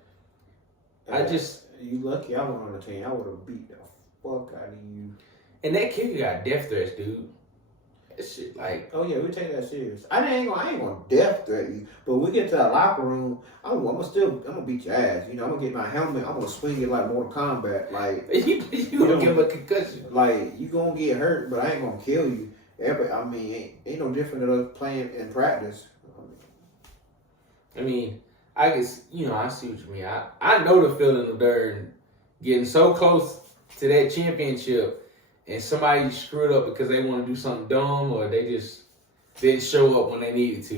You lucky I wasn't on the team. I would have beat the fuck out of you. And that kicker got death threats, dude. That shit, like... Oh, yeah, we take that serious. I ain't gonna death threat you, but when we get to that locker room, I'm gonna beat your ass. I'm gonna get my helmet, I'm gonna swing it like Mortal Kombat. Like, you gonna give him a concussion. Like, you gonna get hurt, but I ain't gonna kill you. Ain't no different than us playing in practice. I mean, I guess, I see what you mean. I know the feeling of Durden getting so close to that championship and somebody screwed up because they want to do something dumb or they just didn't show up when they needed to.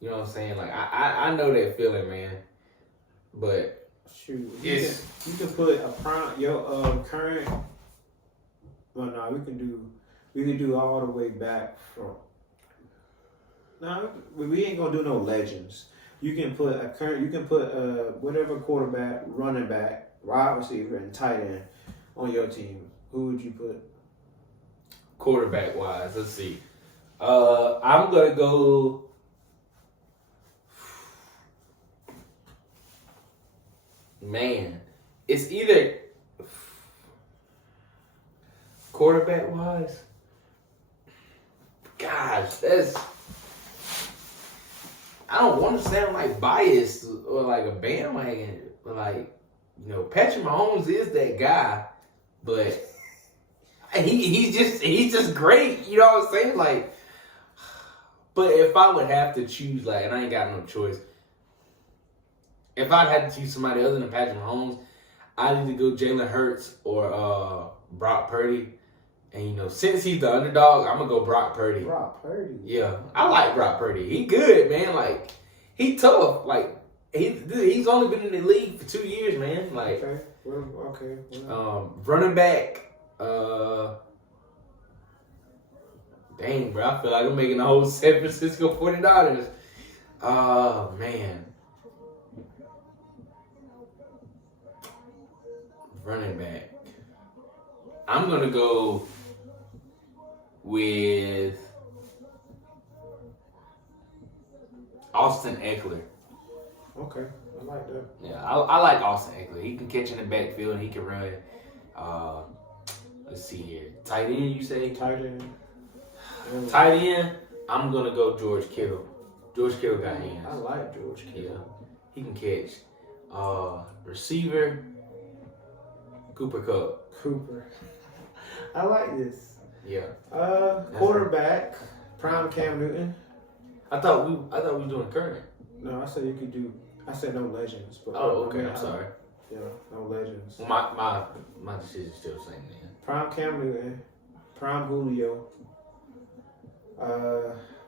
You know what I'm saying? Like, I know that feeling, man. But shoot, you can put your current. Well, no, we can do all the way back from. No, we ain't gonna do no legends. You can put whatever quarterback, running back, wide receiver, and tight end on your team. Who would you put? Quarterback wise, let's see. I'm gonna go. Man, it's either quarterback wise. Gosh, I don't want to sound like biased or like a bandwagon, but like, Patrick Mahomes is that guy, but he's just great. You know what I'm saying? Like, but if I would have to choose, like, and I ain't got no choice, if I'd had to choose somebody other than Patrick Mahomes, I'd either go Jalen Hurts or Brock Purdy. And, since he's the underdog, I'm going to go Brock Purdy. Brock Purdy? Yeah. I like Brock Purdy. He good, man. Like, he tough. Like, He's only been in the league for 2 years, man. Like, Okay. Well, okay. Well, running back. Dang, bro, I feel like I'm making the whole San Francisco 49ers. Man. Running back. I'm going to go with Austin Eckler. okay. I like that. Yeah, I like Austin Eckler. He can catch in the backfield and he can run. Let's see here. Tight end, you say? Tight end. Tight end, I'm going to go George Kittle. George Kittle got hands. I like George Kittle. Yeah, he can catch. Receiver, Cooper Kupp. Cooper. I like this. Yeah. Quarterback, prime Cam Newton. I thought we were doing current. No, I said you could do. I said no legends. But Oh, okay. I mean, I'm sorry. Yeah, no legends. Well, my decision's still the same then. Prime Cam Newton, prime Julio.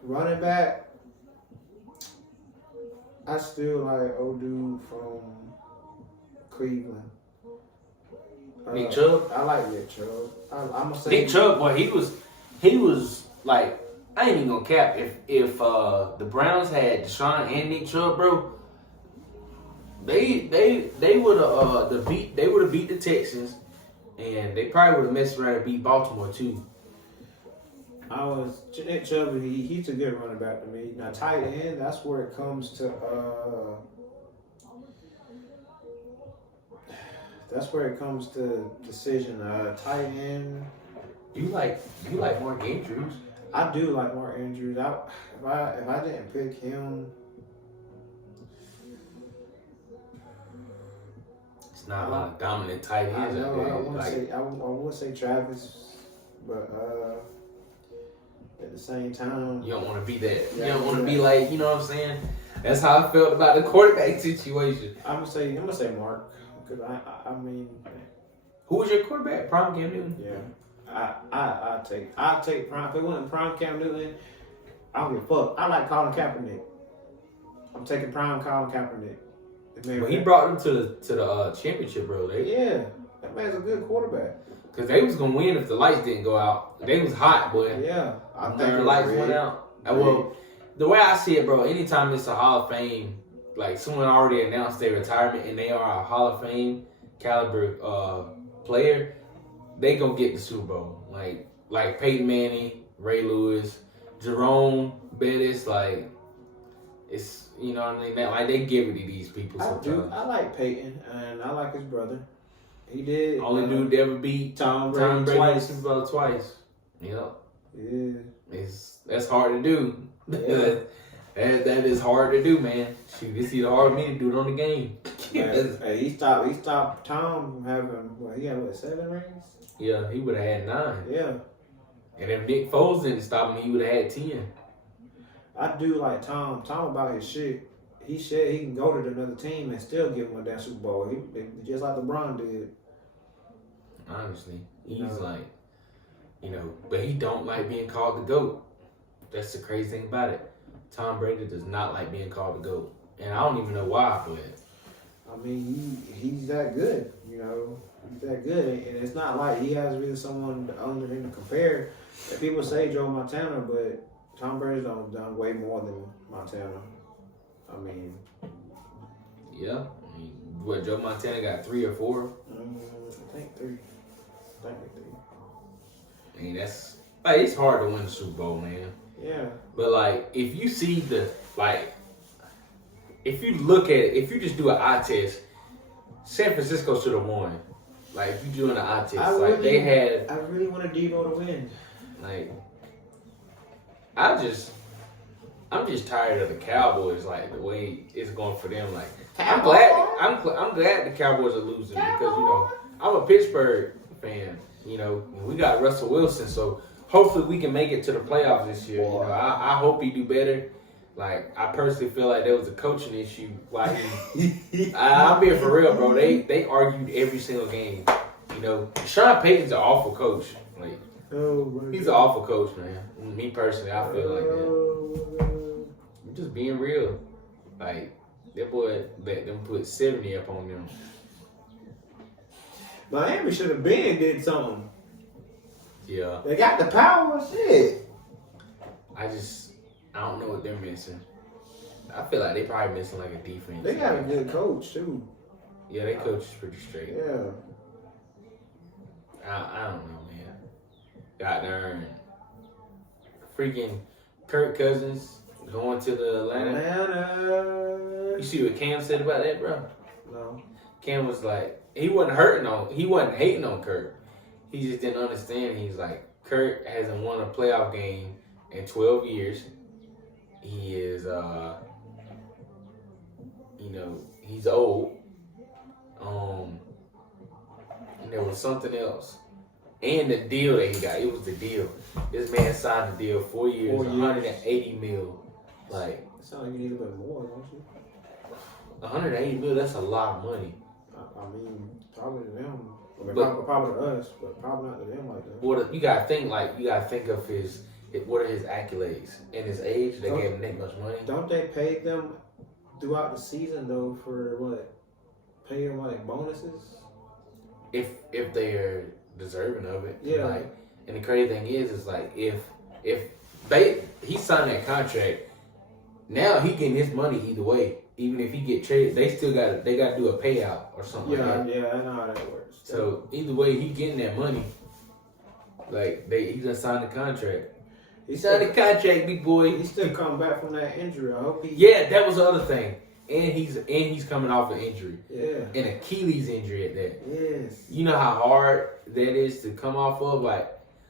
Running back. I still like old dude from Cleveland. Nick Chubb. I like Nick Chubb. I'm gonna say Nick Chubb, boy, he was like, I ain't even gonna cap. If the Browns had Deshaun and Nick Chubb, bro, they would have beat the Texans, and they probably would have messed around and beat Baltimore too. Nick Chubb. He's a good running back to me. Now tight end, that's where it comes to. That's where it comes to decision. Tight end. You like Mark Andrews? I do like Mark Andrews. If I didn't pick him, It's not a lot of dominant tight I ends. know out there. I want to Like, say I would say Travis, but at the same time, you don't want to be that. Yeah, you don't want to yeah. be like, you know what I'm saying? That's how I felt about the quarterback situation. I'm gonna say Mark because I mean, Who was your quarterback? Prime Cam Newton? yeah, I take prime. If it wasn't prime Cam Newton, I don't give a fuck. I like Colin Kaepernick. I'm taking prime Colin Kaepernick. But he brought them to the championship, bro. Yeah, that man's a good quarterback. Because they was going to win if the lights didn't go out. They was hot, boy. Yeah, I think The lights went out. Well, the way I see it, bro, anytime it's a Hall of Fame, like someone already announced their retirement and they are a Hall of Fame caliber player, they gonna get the Super Bowl. Like Peyton Manning, Ray Lewis, Jerome Bettis, like it's, you know what I mean? Like they give it to these people sometimes. I like Peyton and I like his brother. He did. Only dude to ever beat Tom Brady Brady twice, twice. Super Bowl twice. Yep. Yeah. That's hard to do. Yeah. that is hard to do, man. Shoot, it's either hard for me to do it on the game. Hey, he stopped Tom from having he had 7 rings? Yeah, he would have had 9. Yeah. And if Nick Foles didn't stop him, he would have had 10. I do like Tom. Tom about his shit. He said he can go to another team and still give him a damn Super Bowl. He just like LeBron did. Honestly, he's No. like, you know, but he don't like being called the GOAT. That's the crazy thing about it. Tom Brady does not like being called the GOAT. And I don't even know why, but I mean, he's that good, you know. He's that good, and it's not like he has really someone under him to compare. And people say Joe Montana, but Tom Brady's done way more than Montana. I mean, yeah. I mean, what, Joe Montana got 3 or 4? I think 3. I mean, that's, like, it's hard to win the Super Bowl, man. Yeah. But, like, if you see if you look at it, if you just do an eye test, San Francisco should have won. Like, if you're doing an eye test, I really wanted Debo to win. Like, I'm just tired of the Cowboys, like, the way it's going for them. Like, I'm glad the Cowboys are losing because, you know, I'm a Pittsburgh fan. You know, we got Russell Wilson, so hopefully we can make it to the playoffs this year. You know, I hope he do better. Like, I personally feel like there was a coaching issue. Why I'm being for real, bro. They argued every single game. You know, Sean Payton's an awful coach. Like, he's an awful coach, man. Me personally, I feel like that. I'm just being real. Like, That boy let them put 70 up on them. Miami should have been did something. Yeah. They got the power. Shit. I don't know what they're missing. I feel like they probably missing like a defense. They got a good coach too. Yeah, they coach is pretty straight. Yeah. I don't know, man. Got there and freaking Kirk Cousins going to the Atlanta. You see what Cam said about that, bro? No. Cam was like, he wasn't hating on Kirk. He just didn't understand. He's like, Kirk hasn't won a playoff game in 12 years. He is, he's old. And there was something else. And the deal that he got, it was the deal. This man signed the deal 4 years, 180 mil. Like, it sounds like you need a bit more, don't you? 180 mil, that's a lot of money. I mean, probably to them. I mean, But- probably to us, but probably not to them like that. What you gotta think of what are his accolades and his age. They gave him that much money. Don't they pay them throughout the season though for what? Pay them like bonuses? If they're deserving of it. Yeah. Like, and the crazy thing is like if he signed that contract, now he getting his money either way. Even if he get traded, they got to do a payout or something like that. Yeah, I know how that works. So either way, he getting that money. Like he just signed the contract. He signed the contract, big boy. He's still coming back from that injury. I hope he. Yeah, that was the other thing. And he's coming off an injury. Yeah. An Achilles injury at that. Yes. You know how hard that is to come off of? Like,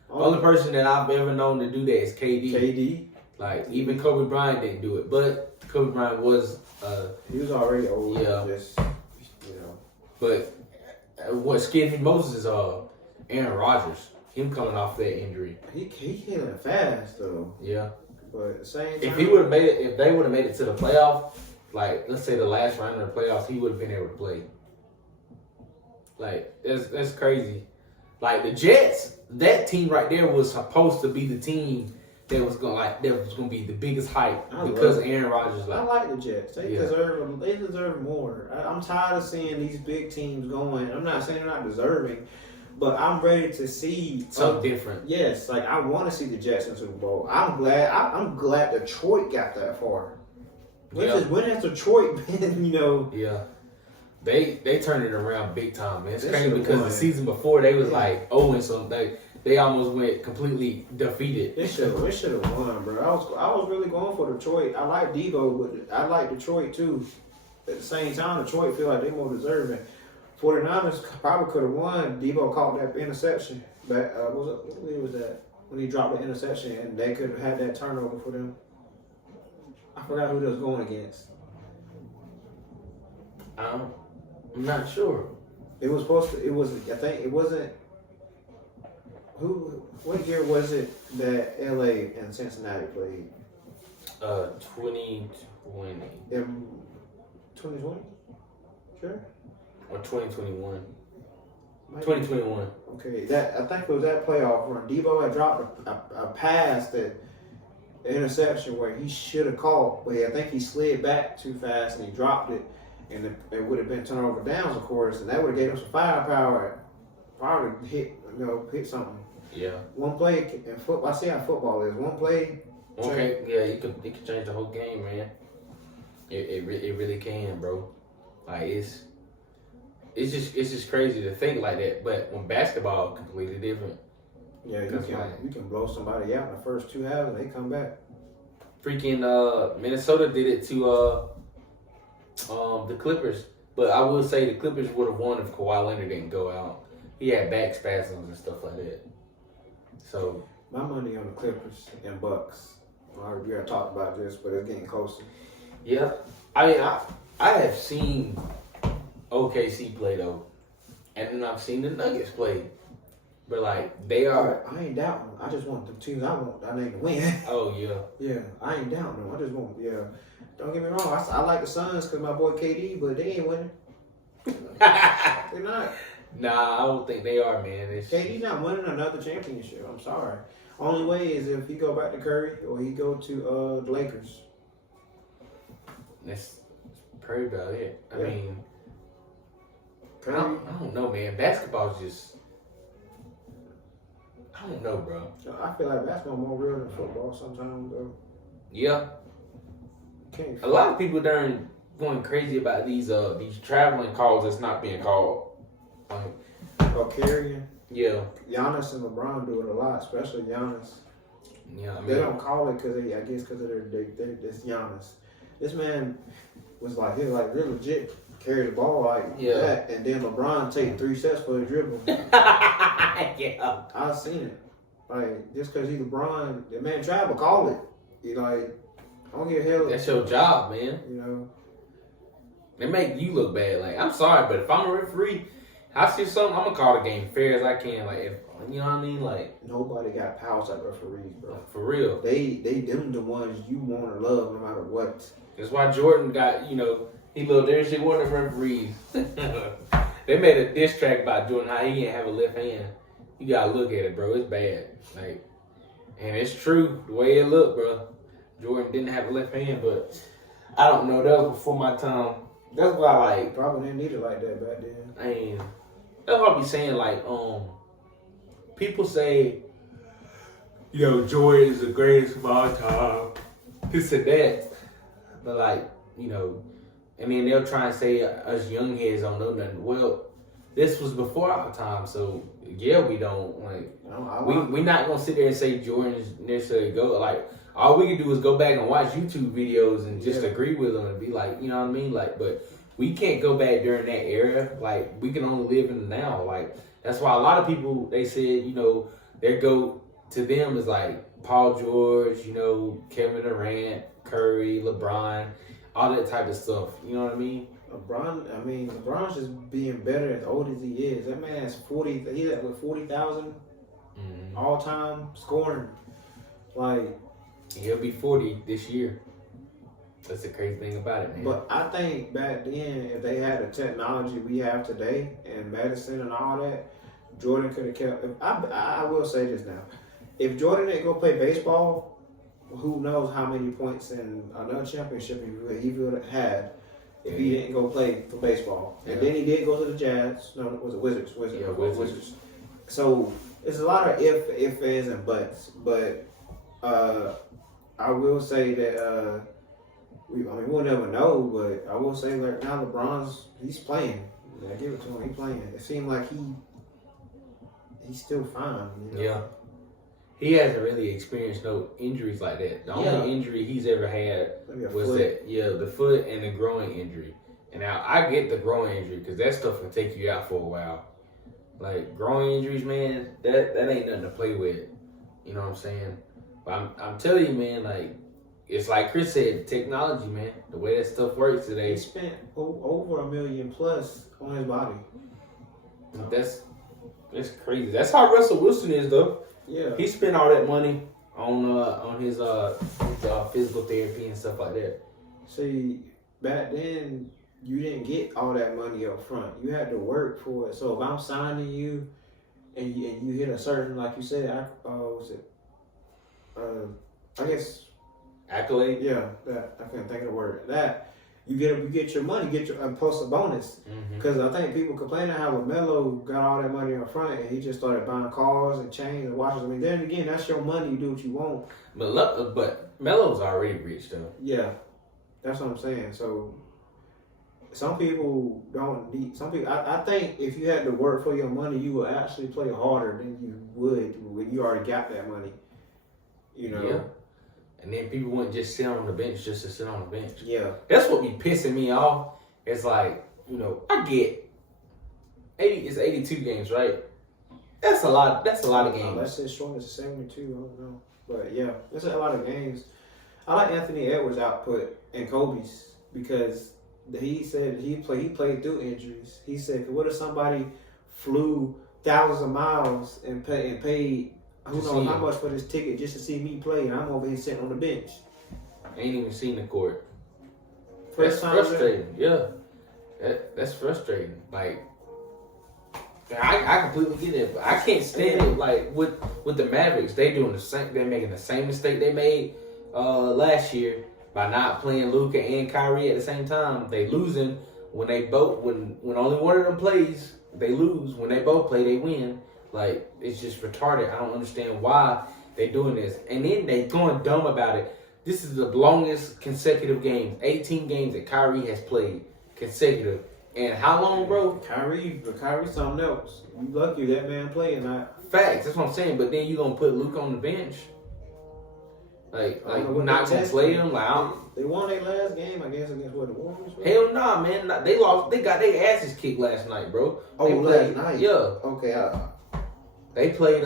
the only person that I've ever known to do that is KD. KD. Like, even Kobe Bryant didn't do it. But Kobe Bryant was... he was already old. Yeah. Just, you know. But what scared me most is Aaron Rodgers. Him coming off that injury. He healing fast, though. Yeah. But at the same time... If they would have made it to the playoff, like, let's say the last round of the playoffs, he would have been able to play. Like, that's crazy. Like, the Jets, that team right there was supposed to be the team that was gonna be the biggest hype because Aaron Rodgers. I like the Jets. They deserve more. I'm tired of seeing these big teams going. I'm not saying they're not deserving, but I'm ready to see something different. Yes, like I want to see the Jets in the Super Bowl. I'm glad Detroit got that far. When has Detroit been? Yeah. They turned it around big time, man. It's They crazy because the season before they was like 0 and something. They almost went completely defeated. They should have won, bro. I was really going for Detroit. I like Debo, but I like Detroit too. At the same time, Detroit feel like they're more deserving. 49ers probably could have won. Debo caught that interception. But what was that? When he dropped the interception, and they could have had that turnover for them. I forgot who they was going against. I'm not sure. It was supposed to. It was. I think it wasn't. What year was it that LA and Cincinnati played? 2020. 2020? Sure. Or 2021. Maybe. 2021. Okay, I think it was that playoff run. Debo had dropped a pass that an interception where he should have caught, but I think he slid back too fast and he dropped it, and it would have been turnover downs, of course, and that would have gave him some firepower. Probably hit something. Yeah. One play in football. I see how football is. One play. Okay. Yeah, it could change the whole game, man. It really can, bro. Like it's just crazy to think like that. But when basketball completely different. Yeah, you can blow somebody out in the first 2 halves and they come back. Freaking Minnesota did it to the Clippers. But I will say the Clippers would have won if Kawhi Leonard didn't go out. He had back spasms and stuff like that. So my money on the Clippers and Bucks. We already talked about this, but it's getting closer. Yeah, I mean, I have seen OKC play though, and then I've seen the Nuggets play, but like they are. I ain't doubting them. I just want the teams I need to win. Oh yeah. Yeah, I ain't doubting them. I just want. Yeah, don't get me wrong. I like the Suns because my boy KD, but they ain't winning. They're not. Nah, I don't think they are, man. KD's not winning another championship. I'm sorry. Only way is if he go back to Curry or he go to the Lakers. That's Curry about it. I Yeah. mean, Curry. I don't know, man. Basketball is just, I don't know, bro. I feel like basketball more real than football sometimes, though. Yeah, Can't. a lot of people darn going crazy about these traveling calls that's not being called. Carrying. Yeah, Giannis and LeBron do it a lot, especially Giannis. yeah. I They mean, don't call it because of it's Giannis. This man was like, he was like real legit carry the ball like that, and then LeBron take 3 sets for a dribble. yeah. I've seen it. Like, just because he's LeBron, the man travel, call it. He like, I don't give a hell. That's your job, man. You know. They make you look bad. Like, I'm sorry, but if I'm a referee, I see something, I'm gonna call the game fair as I can. Like, if, you know what I mean? Like, Nobody got powers like referees, bro. for real. They them the ones you want to love no matter what. That's why Jordan got, you know, he loved every shit one of the referees. They made a diss track about Jordan, how he didn't have a left hand. You gotta look at it, bro. It's bad. Like, and it's true the way it looked, bro. Jordan didn't have a left hand, but I don't know. That was before my time. That's why, like, Probably didn't need it like that back then. I mean, that's what I be saying. Like, people say, you know, Jordan is the greatest of all time. This and that. But, like, you know, and then they'll try and say us young heads don't know nothing. Well, this was before our time, so yeah, we don't like. We not gonna sit there and say Jordan's necessarily go. Like, all we can do is go back and watch YouTube videos and just agree with them and be like, you know what I mean? Like, but we can't go back during that era. Like, we can only live in the now. Like, that's why a lot of people, they said, you know, their go to them is like Paul George, you know, Kevin Durant, Curry, LeBron, all that type of stuff. You know what I mean? LeBron's just being better as old as he is. That man's 40. He's at 40,000 all time scoring. Like, he'll be 40 this year. That's the crazy thing about it, man. But I think back then, if they had the technology we have today and medicine and all that, Jordan could have kept. I will say this now: if Jordan didn't go play baseball, who knows how many points in another championship he would have had if he didn't go play for baseball. And then he did go to the Jazz. No, it was the Wizards. Wizards. So it's a lot of if, ands, and buts. But I will say that we'll never know. But I will say like now he's playing. I give it to him. He's playing. It seemed like he's still fine. You know? Yeah. He hasn't really experienced no injuries like that. The only injury he's ever had was the foot and the groin injury. And now I get the groin injury because that stuff can take you out for a while. Like, groin injuries, man, that ain't nothing to play with. You know what I'm saying? But I'm telling you, man, like, it's like Chris said, technology, man, the way that stuff works today. He spent over $1 million plus on his body. That's crazy. That's how Russell Wilson is, though. Yeah, he spent all that money on his physical therapy and stuff like that. See, back then you didn't get all that money up front. You had to work for it. So if I'm signing you, and you hit a certain, like you said, I guess accolade. Yeah, that I can't think of the word. That you get your money, plus a bonus. Because I think people complaining how LaMelo got all that money up front and he just started buying cars and chains and watches. I mean, then again, that's your money. You do what you want. But Melo's already rich though. Yeah, that's what I'm saying. So some people don't need. Some people, I think, if you had to work for your money, you would actually play harder than you would when you already got that money. You know. Yeah. And then people wouldn't just sit on the bench just to sit on the bench. Yeah. That's what be pissing me off. It's like, you know, I get 82 games, right? That's a lot of games. That's as short as 72, I don't know. But yeah, that's a lot of games. I like Anthony Edwards' output and Kobe's because he said he played through injuries. He said, what if somebody flew thousands of miles and paid who knows how much for this ticket just to see me play, and I'm over here sitting on the bench. I ain't even seen the court. That's frustrating. Yeah, that's frustrating. Like, I completely get it, but I can't stand it. Like with the Mavericks, they doing the same. They're making the same mistake they made last year, by not playing Luka and Kyrie at the same time, they losing when only one of them plays, they lose. When they both play, they win. Like, it's just retarded. I don't understand why they doing this. And then they going dumb about it. This is the longest consecutive games, 18 games that Kyrie has played consecutive. And how long, bro? Kyrie something else. You lucky that man playing that. Facts, that's what I'm saying. But then you gonna put Luka on the bench? Like what not they gonna play him? Like, I don't, they won their last game, I guess, against what, the Warriors? Right? hell nah, man. They lost. They got their asses kicked last night, bro. Oh, They last played, night? Yeah. Okay, They played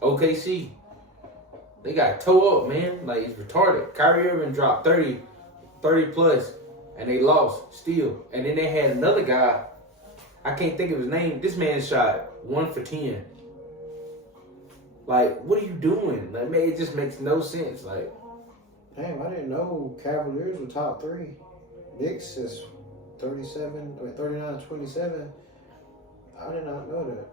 OKC. They got toe up, man. Like, it's retarded. Kyrie Irving dropped 30 plus, and they lost still. And then they had another guy. I can't think of his name. This man shot 1 for 10. Like, what are you doing? Like, man, it just makes no sense. Like, damn, I didn't know Cavaliers were top 3. Knicks is 39-27. I did not know that.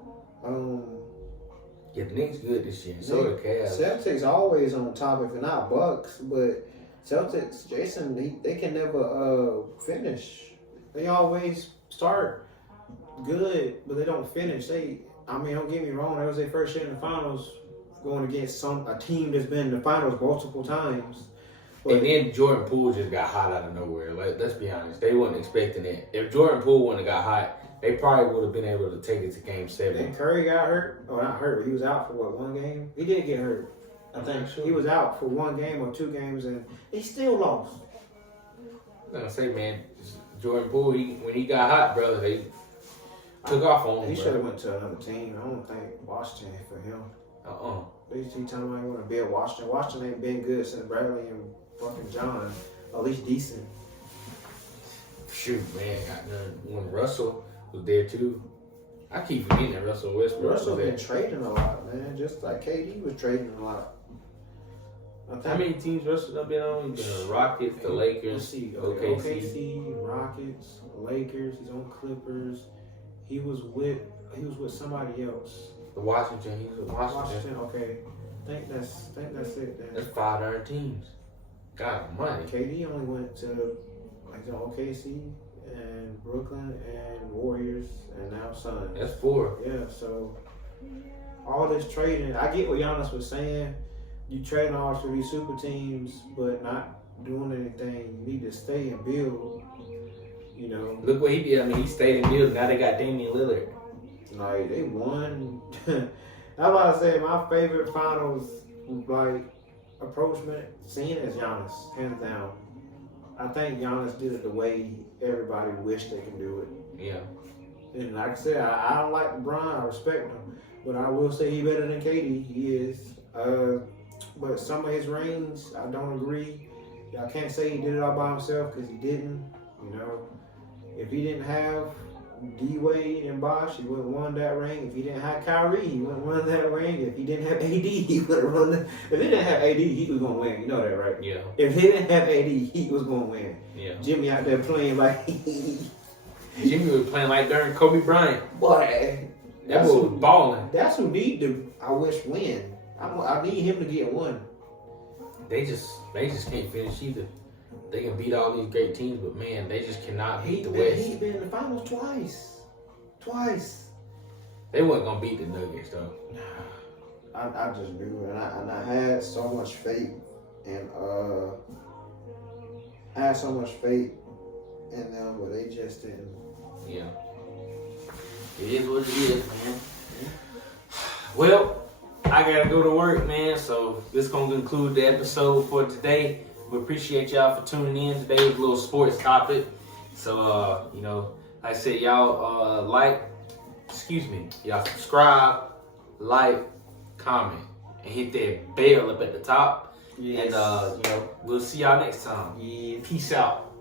yeah, the Knicks good this year. So the Cavs. Celtics always on top, if not Bucks, but Celtics, Jason, they can never finish. They always start good, but they don't finish. Don't get me wrong, that was their first year in the finals, going against a team that's been in the finals multiple times. But, and then Jordan Poole just got hot out of nowhere. Like, let's be honest, they wasn't expecting it. If Jordan Poole wouldn't have got hot, they probably would have been able to take it to Game 7. then Curry got hurt. Oh, not hurt, but he was out for one game? He did get hurt. I think he was out for 1 game or 2 games, and he still lost. I'm gonna say, man, Jordan Poole, when he got hot, brother, they took off on him. He bro. should have went to another team. I don't think Washington for him. He told me he want to be at Washington. Washington ain't been good since Bradley and fucking John. At least decent. Shoot, man, when Russell was there too. I keep forgetting that Russell Westbrook Russell was been there. trading a lot, man. Just like KD was trading a lot. How many teams Russell done been on? He's been on the Rockets, the Lakers, OKC, Rockets, Lakers. He's on Clippers. He was with somebody else. the Washington. He was with Washington. Washington. Okay, I think that's it. Then. That's 5 darn teams. God almighty. KD only went to OKC and Brooklyn and Warriors and now Suns. That's 4. Yeah, so all this trading, I get what Giannis was saying. You trading all to these super teams, but not doing anything. You need to stay and build. You know, Look what he did. I mean, he stayed in deals. Now they got Damian Lillard. like they won. That's why I say my favorite finals like approachment scene is Giannis, hands down. I think Giannis did it the way everybody wished they could do it. Yeah. And like I said, I don't like LeBron. I respect him, but I will say he better than KD. He is. But some of his rings, I don't agree. I can't say he did it all by himself because he didn't. You know, if he didn't have D Wade and Bosh, he would have won that ring. If he didn't have Kyrie, he would have won that ring. If he didn't have AD, he would have won that. If he didn't have AD, he was gonna win. You know that, right? Yeah. If he didn't have AD, he was gonna win. Yeah. Jimmy out there playing like Jimmy was playing like during Kobe Bryant. boy. That boy was balling. That's who need to. I wish win. I need him to get one. They just can't finish either. They can beat all these great teams, but man, they just cannot beat the West. He's been in the finals twice. They wasn't gonna beat the Nuggets though. I just do, and I had so much faith, and I had so much faith in them, but they just didn't. Yeah. It is what it is, man. Well, I gotta go to work, man. So this gonna conclude the episode for today. We appreciate y'all for tuning in today with a little sports topic. So like I said, y'all y'all subscribe, like, comment, and hit that bell up at the top. Yes. And we'll see y'all next time. Yeah. Peace out.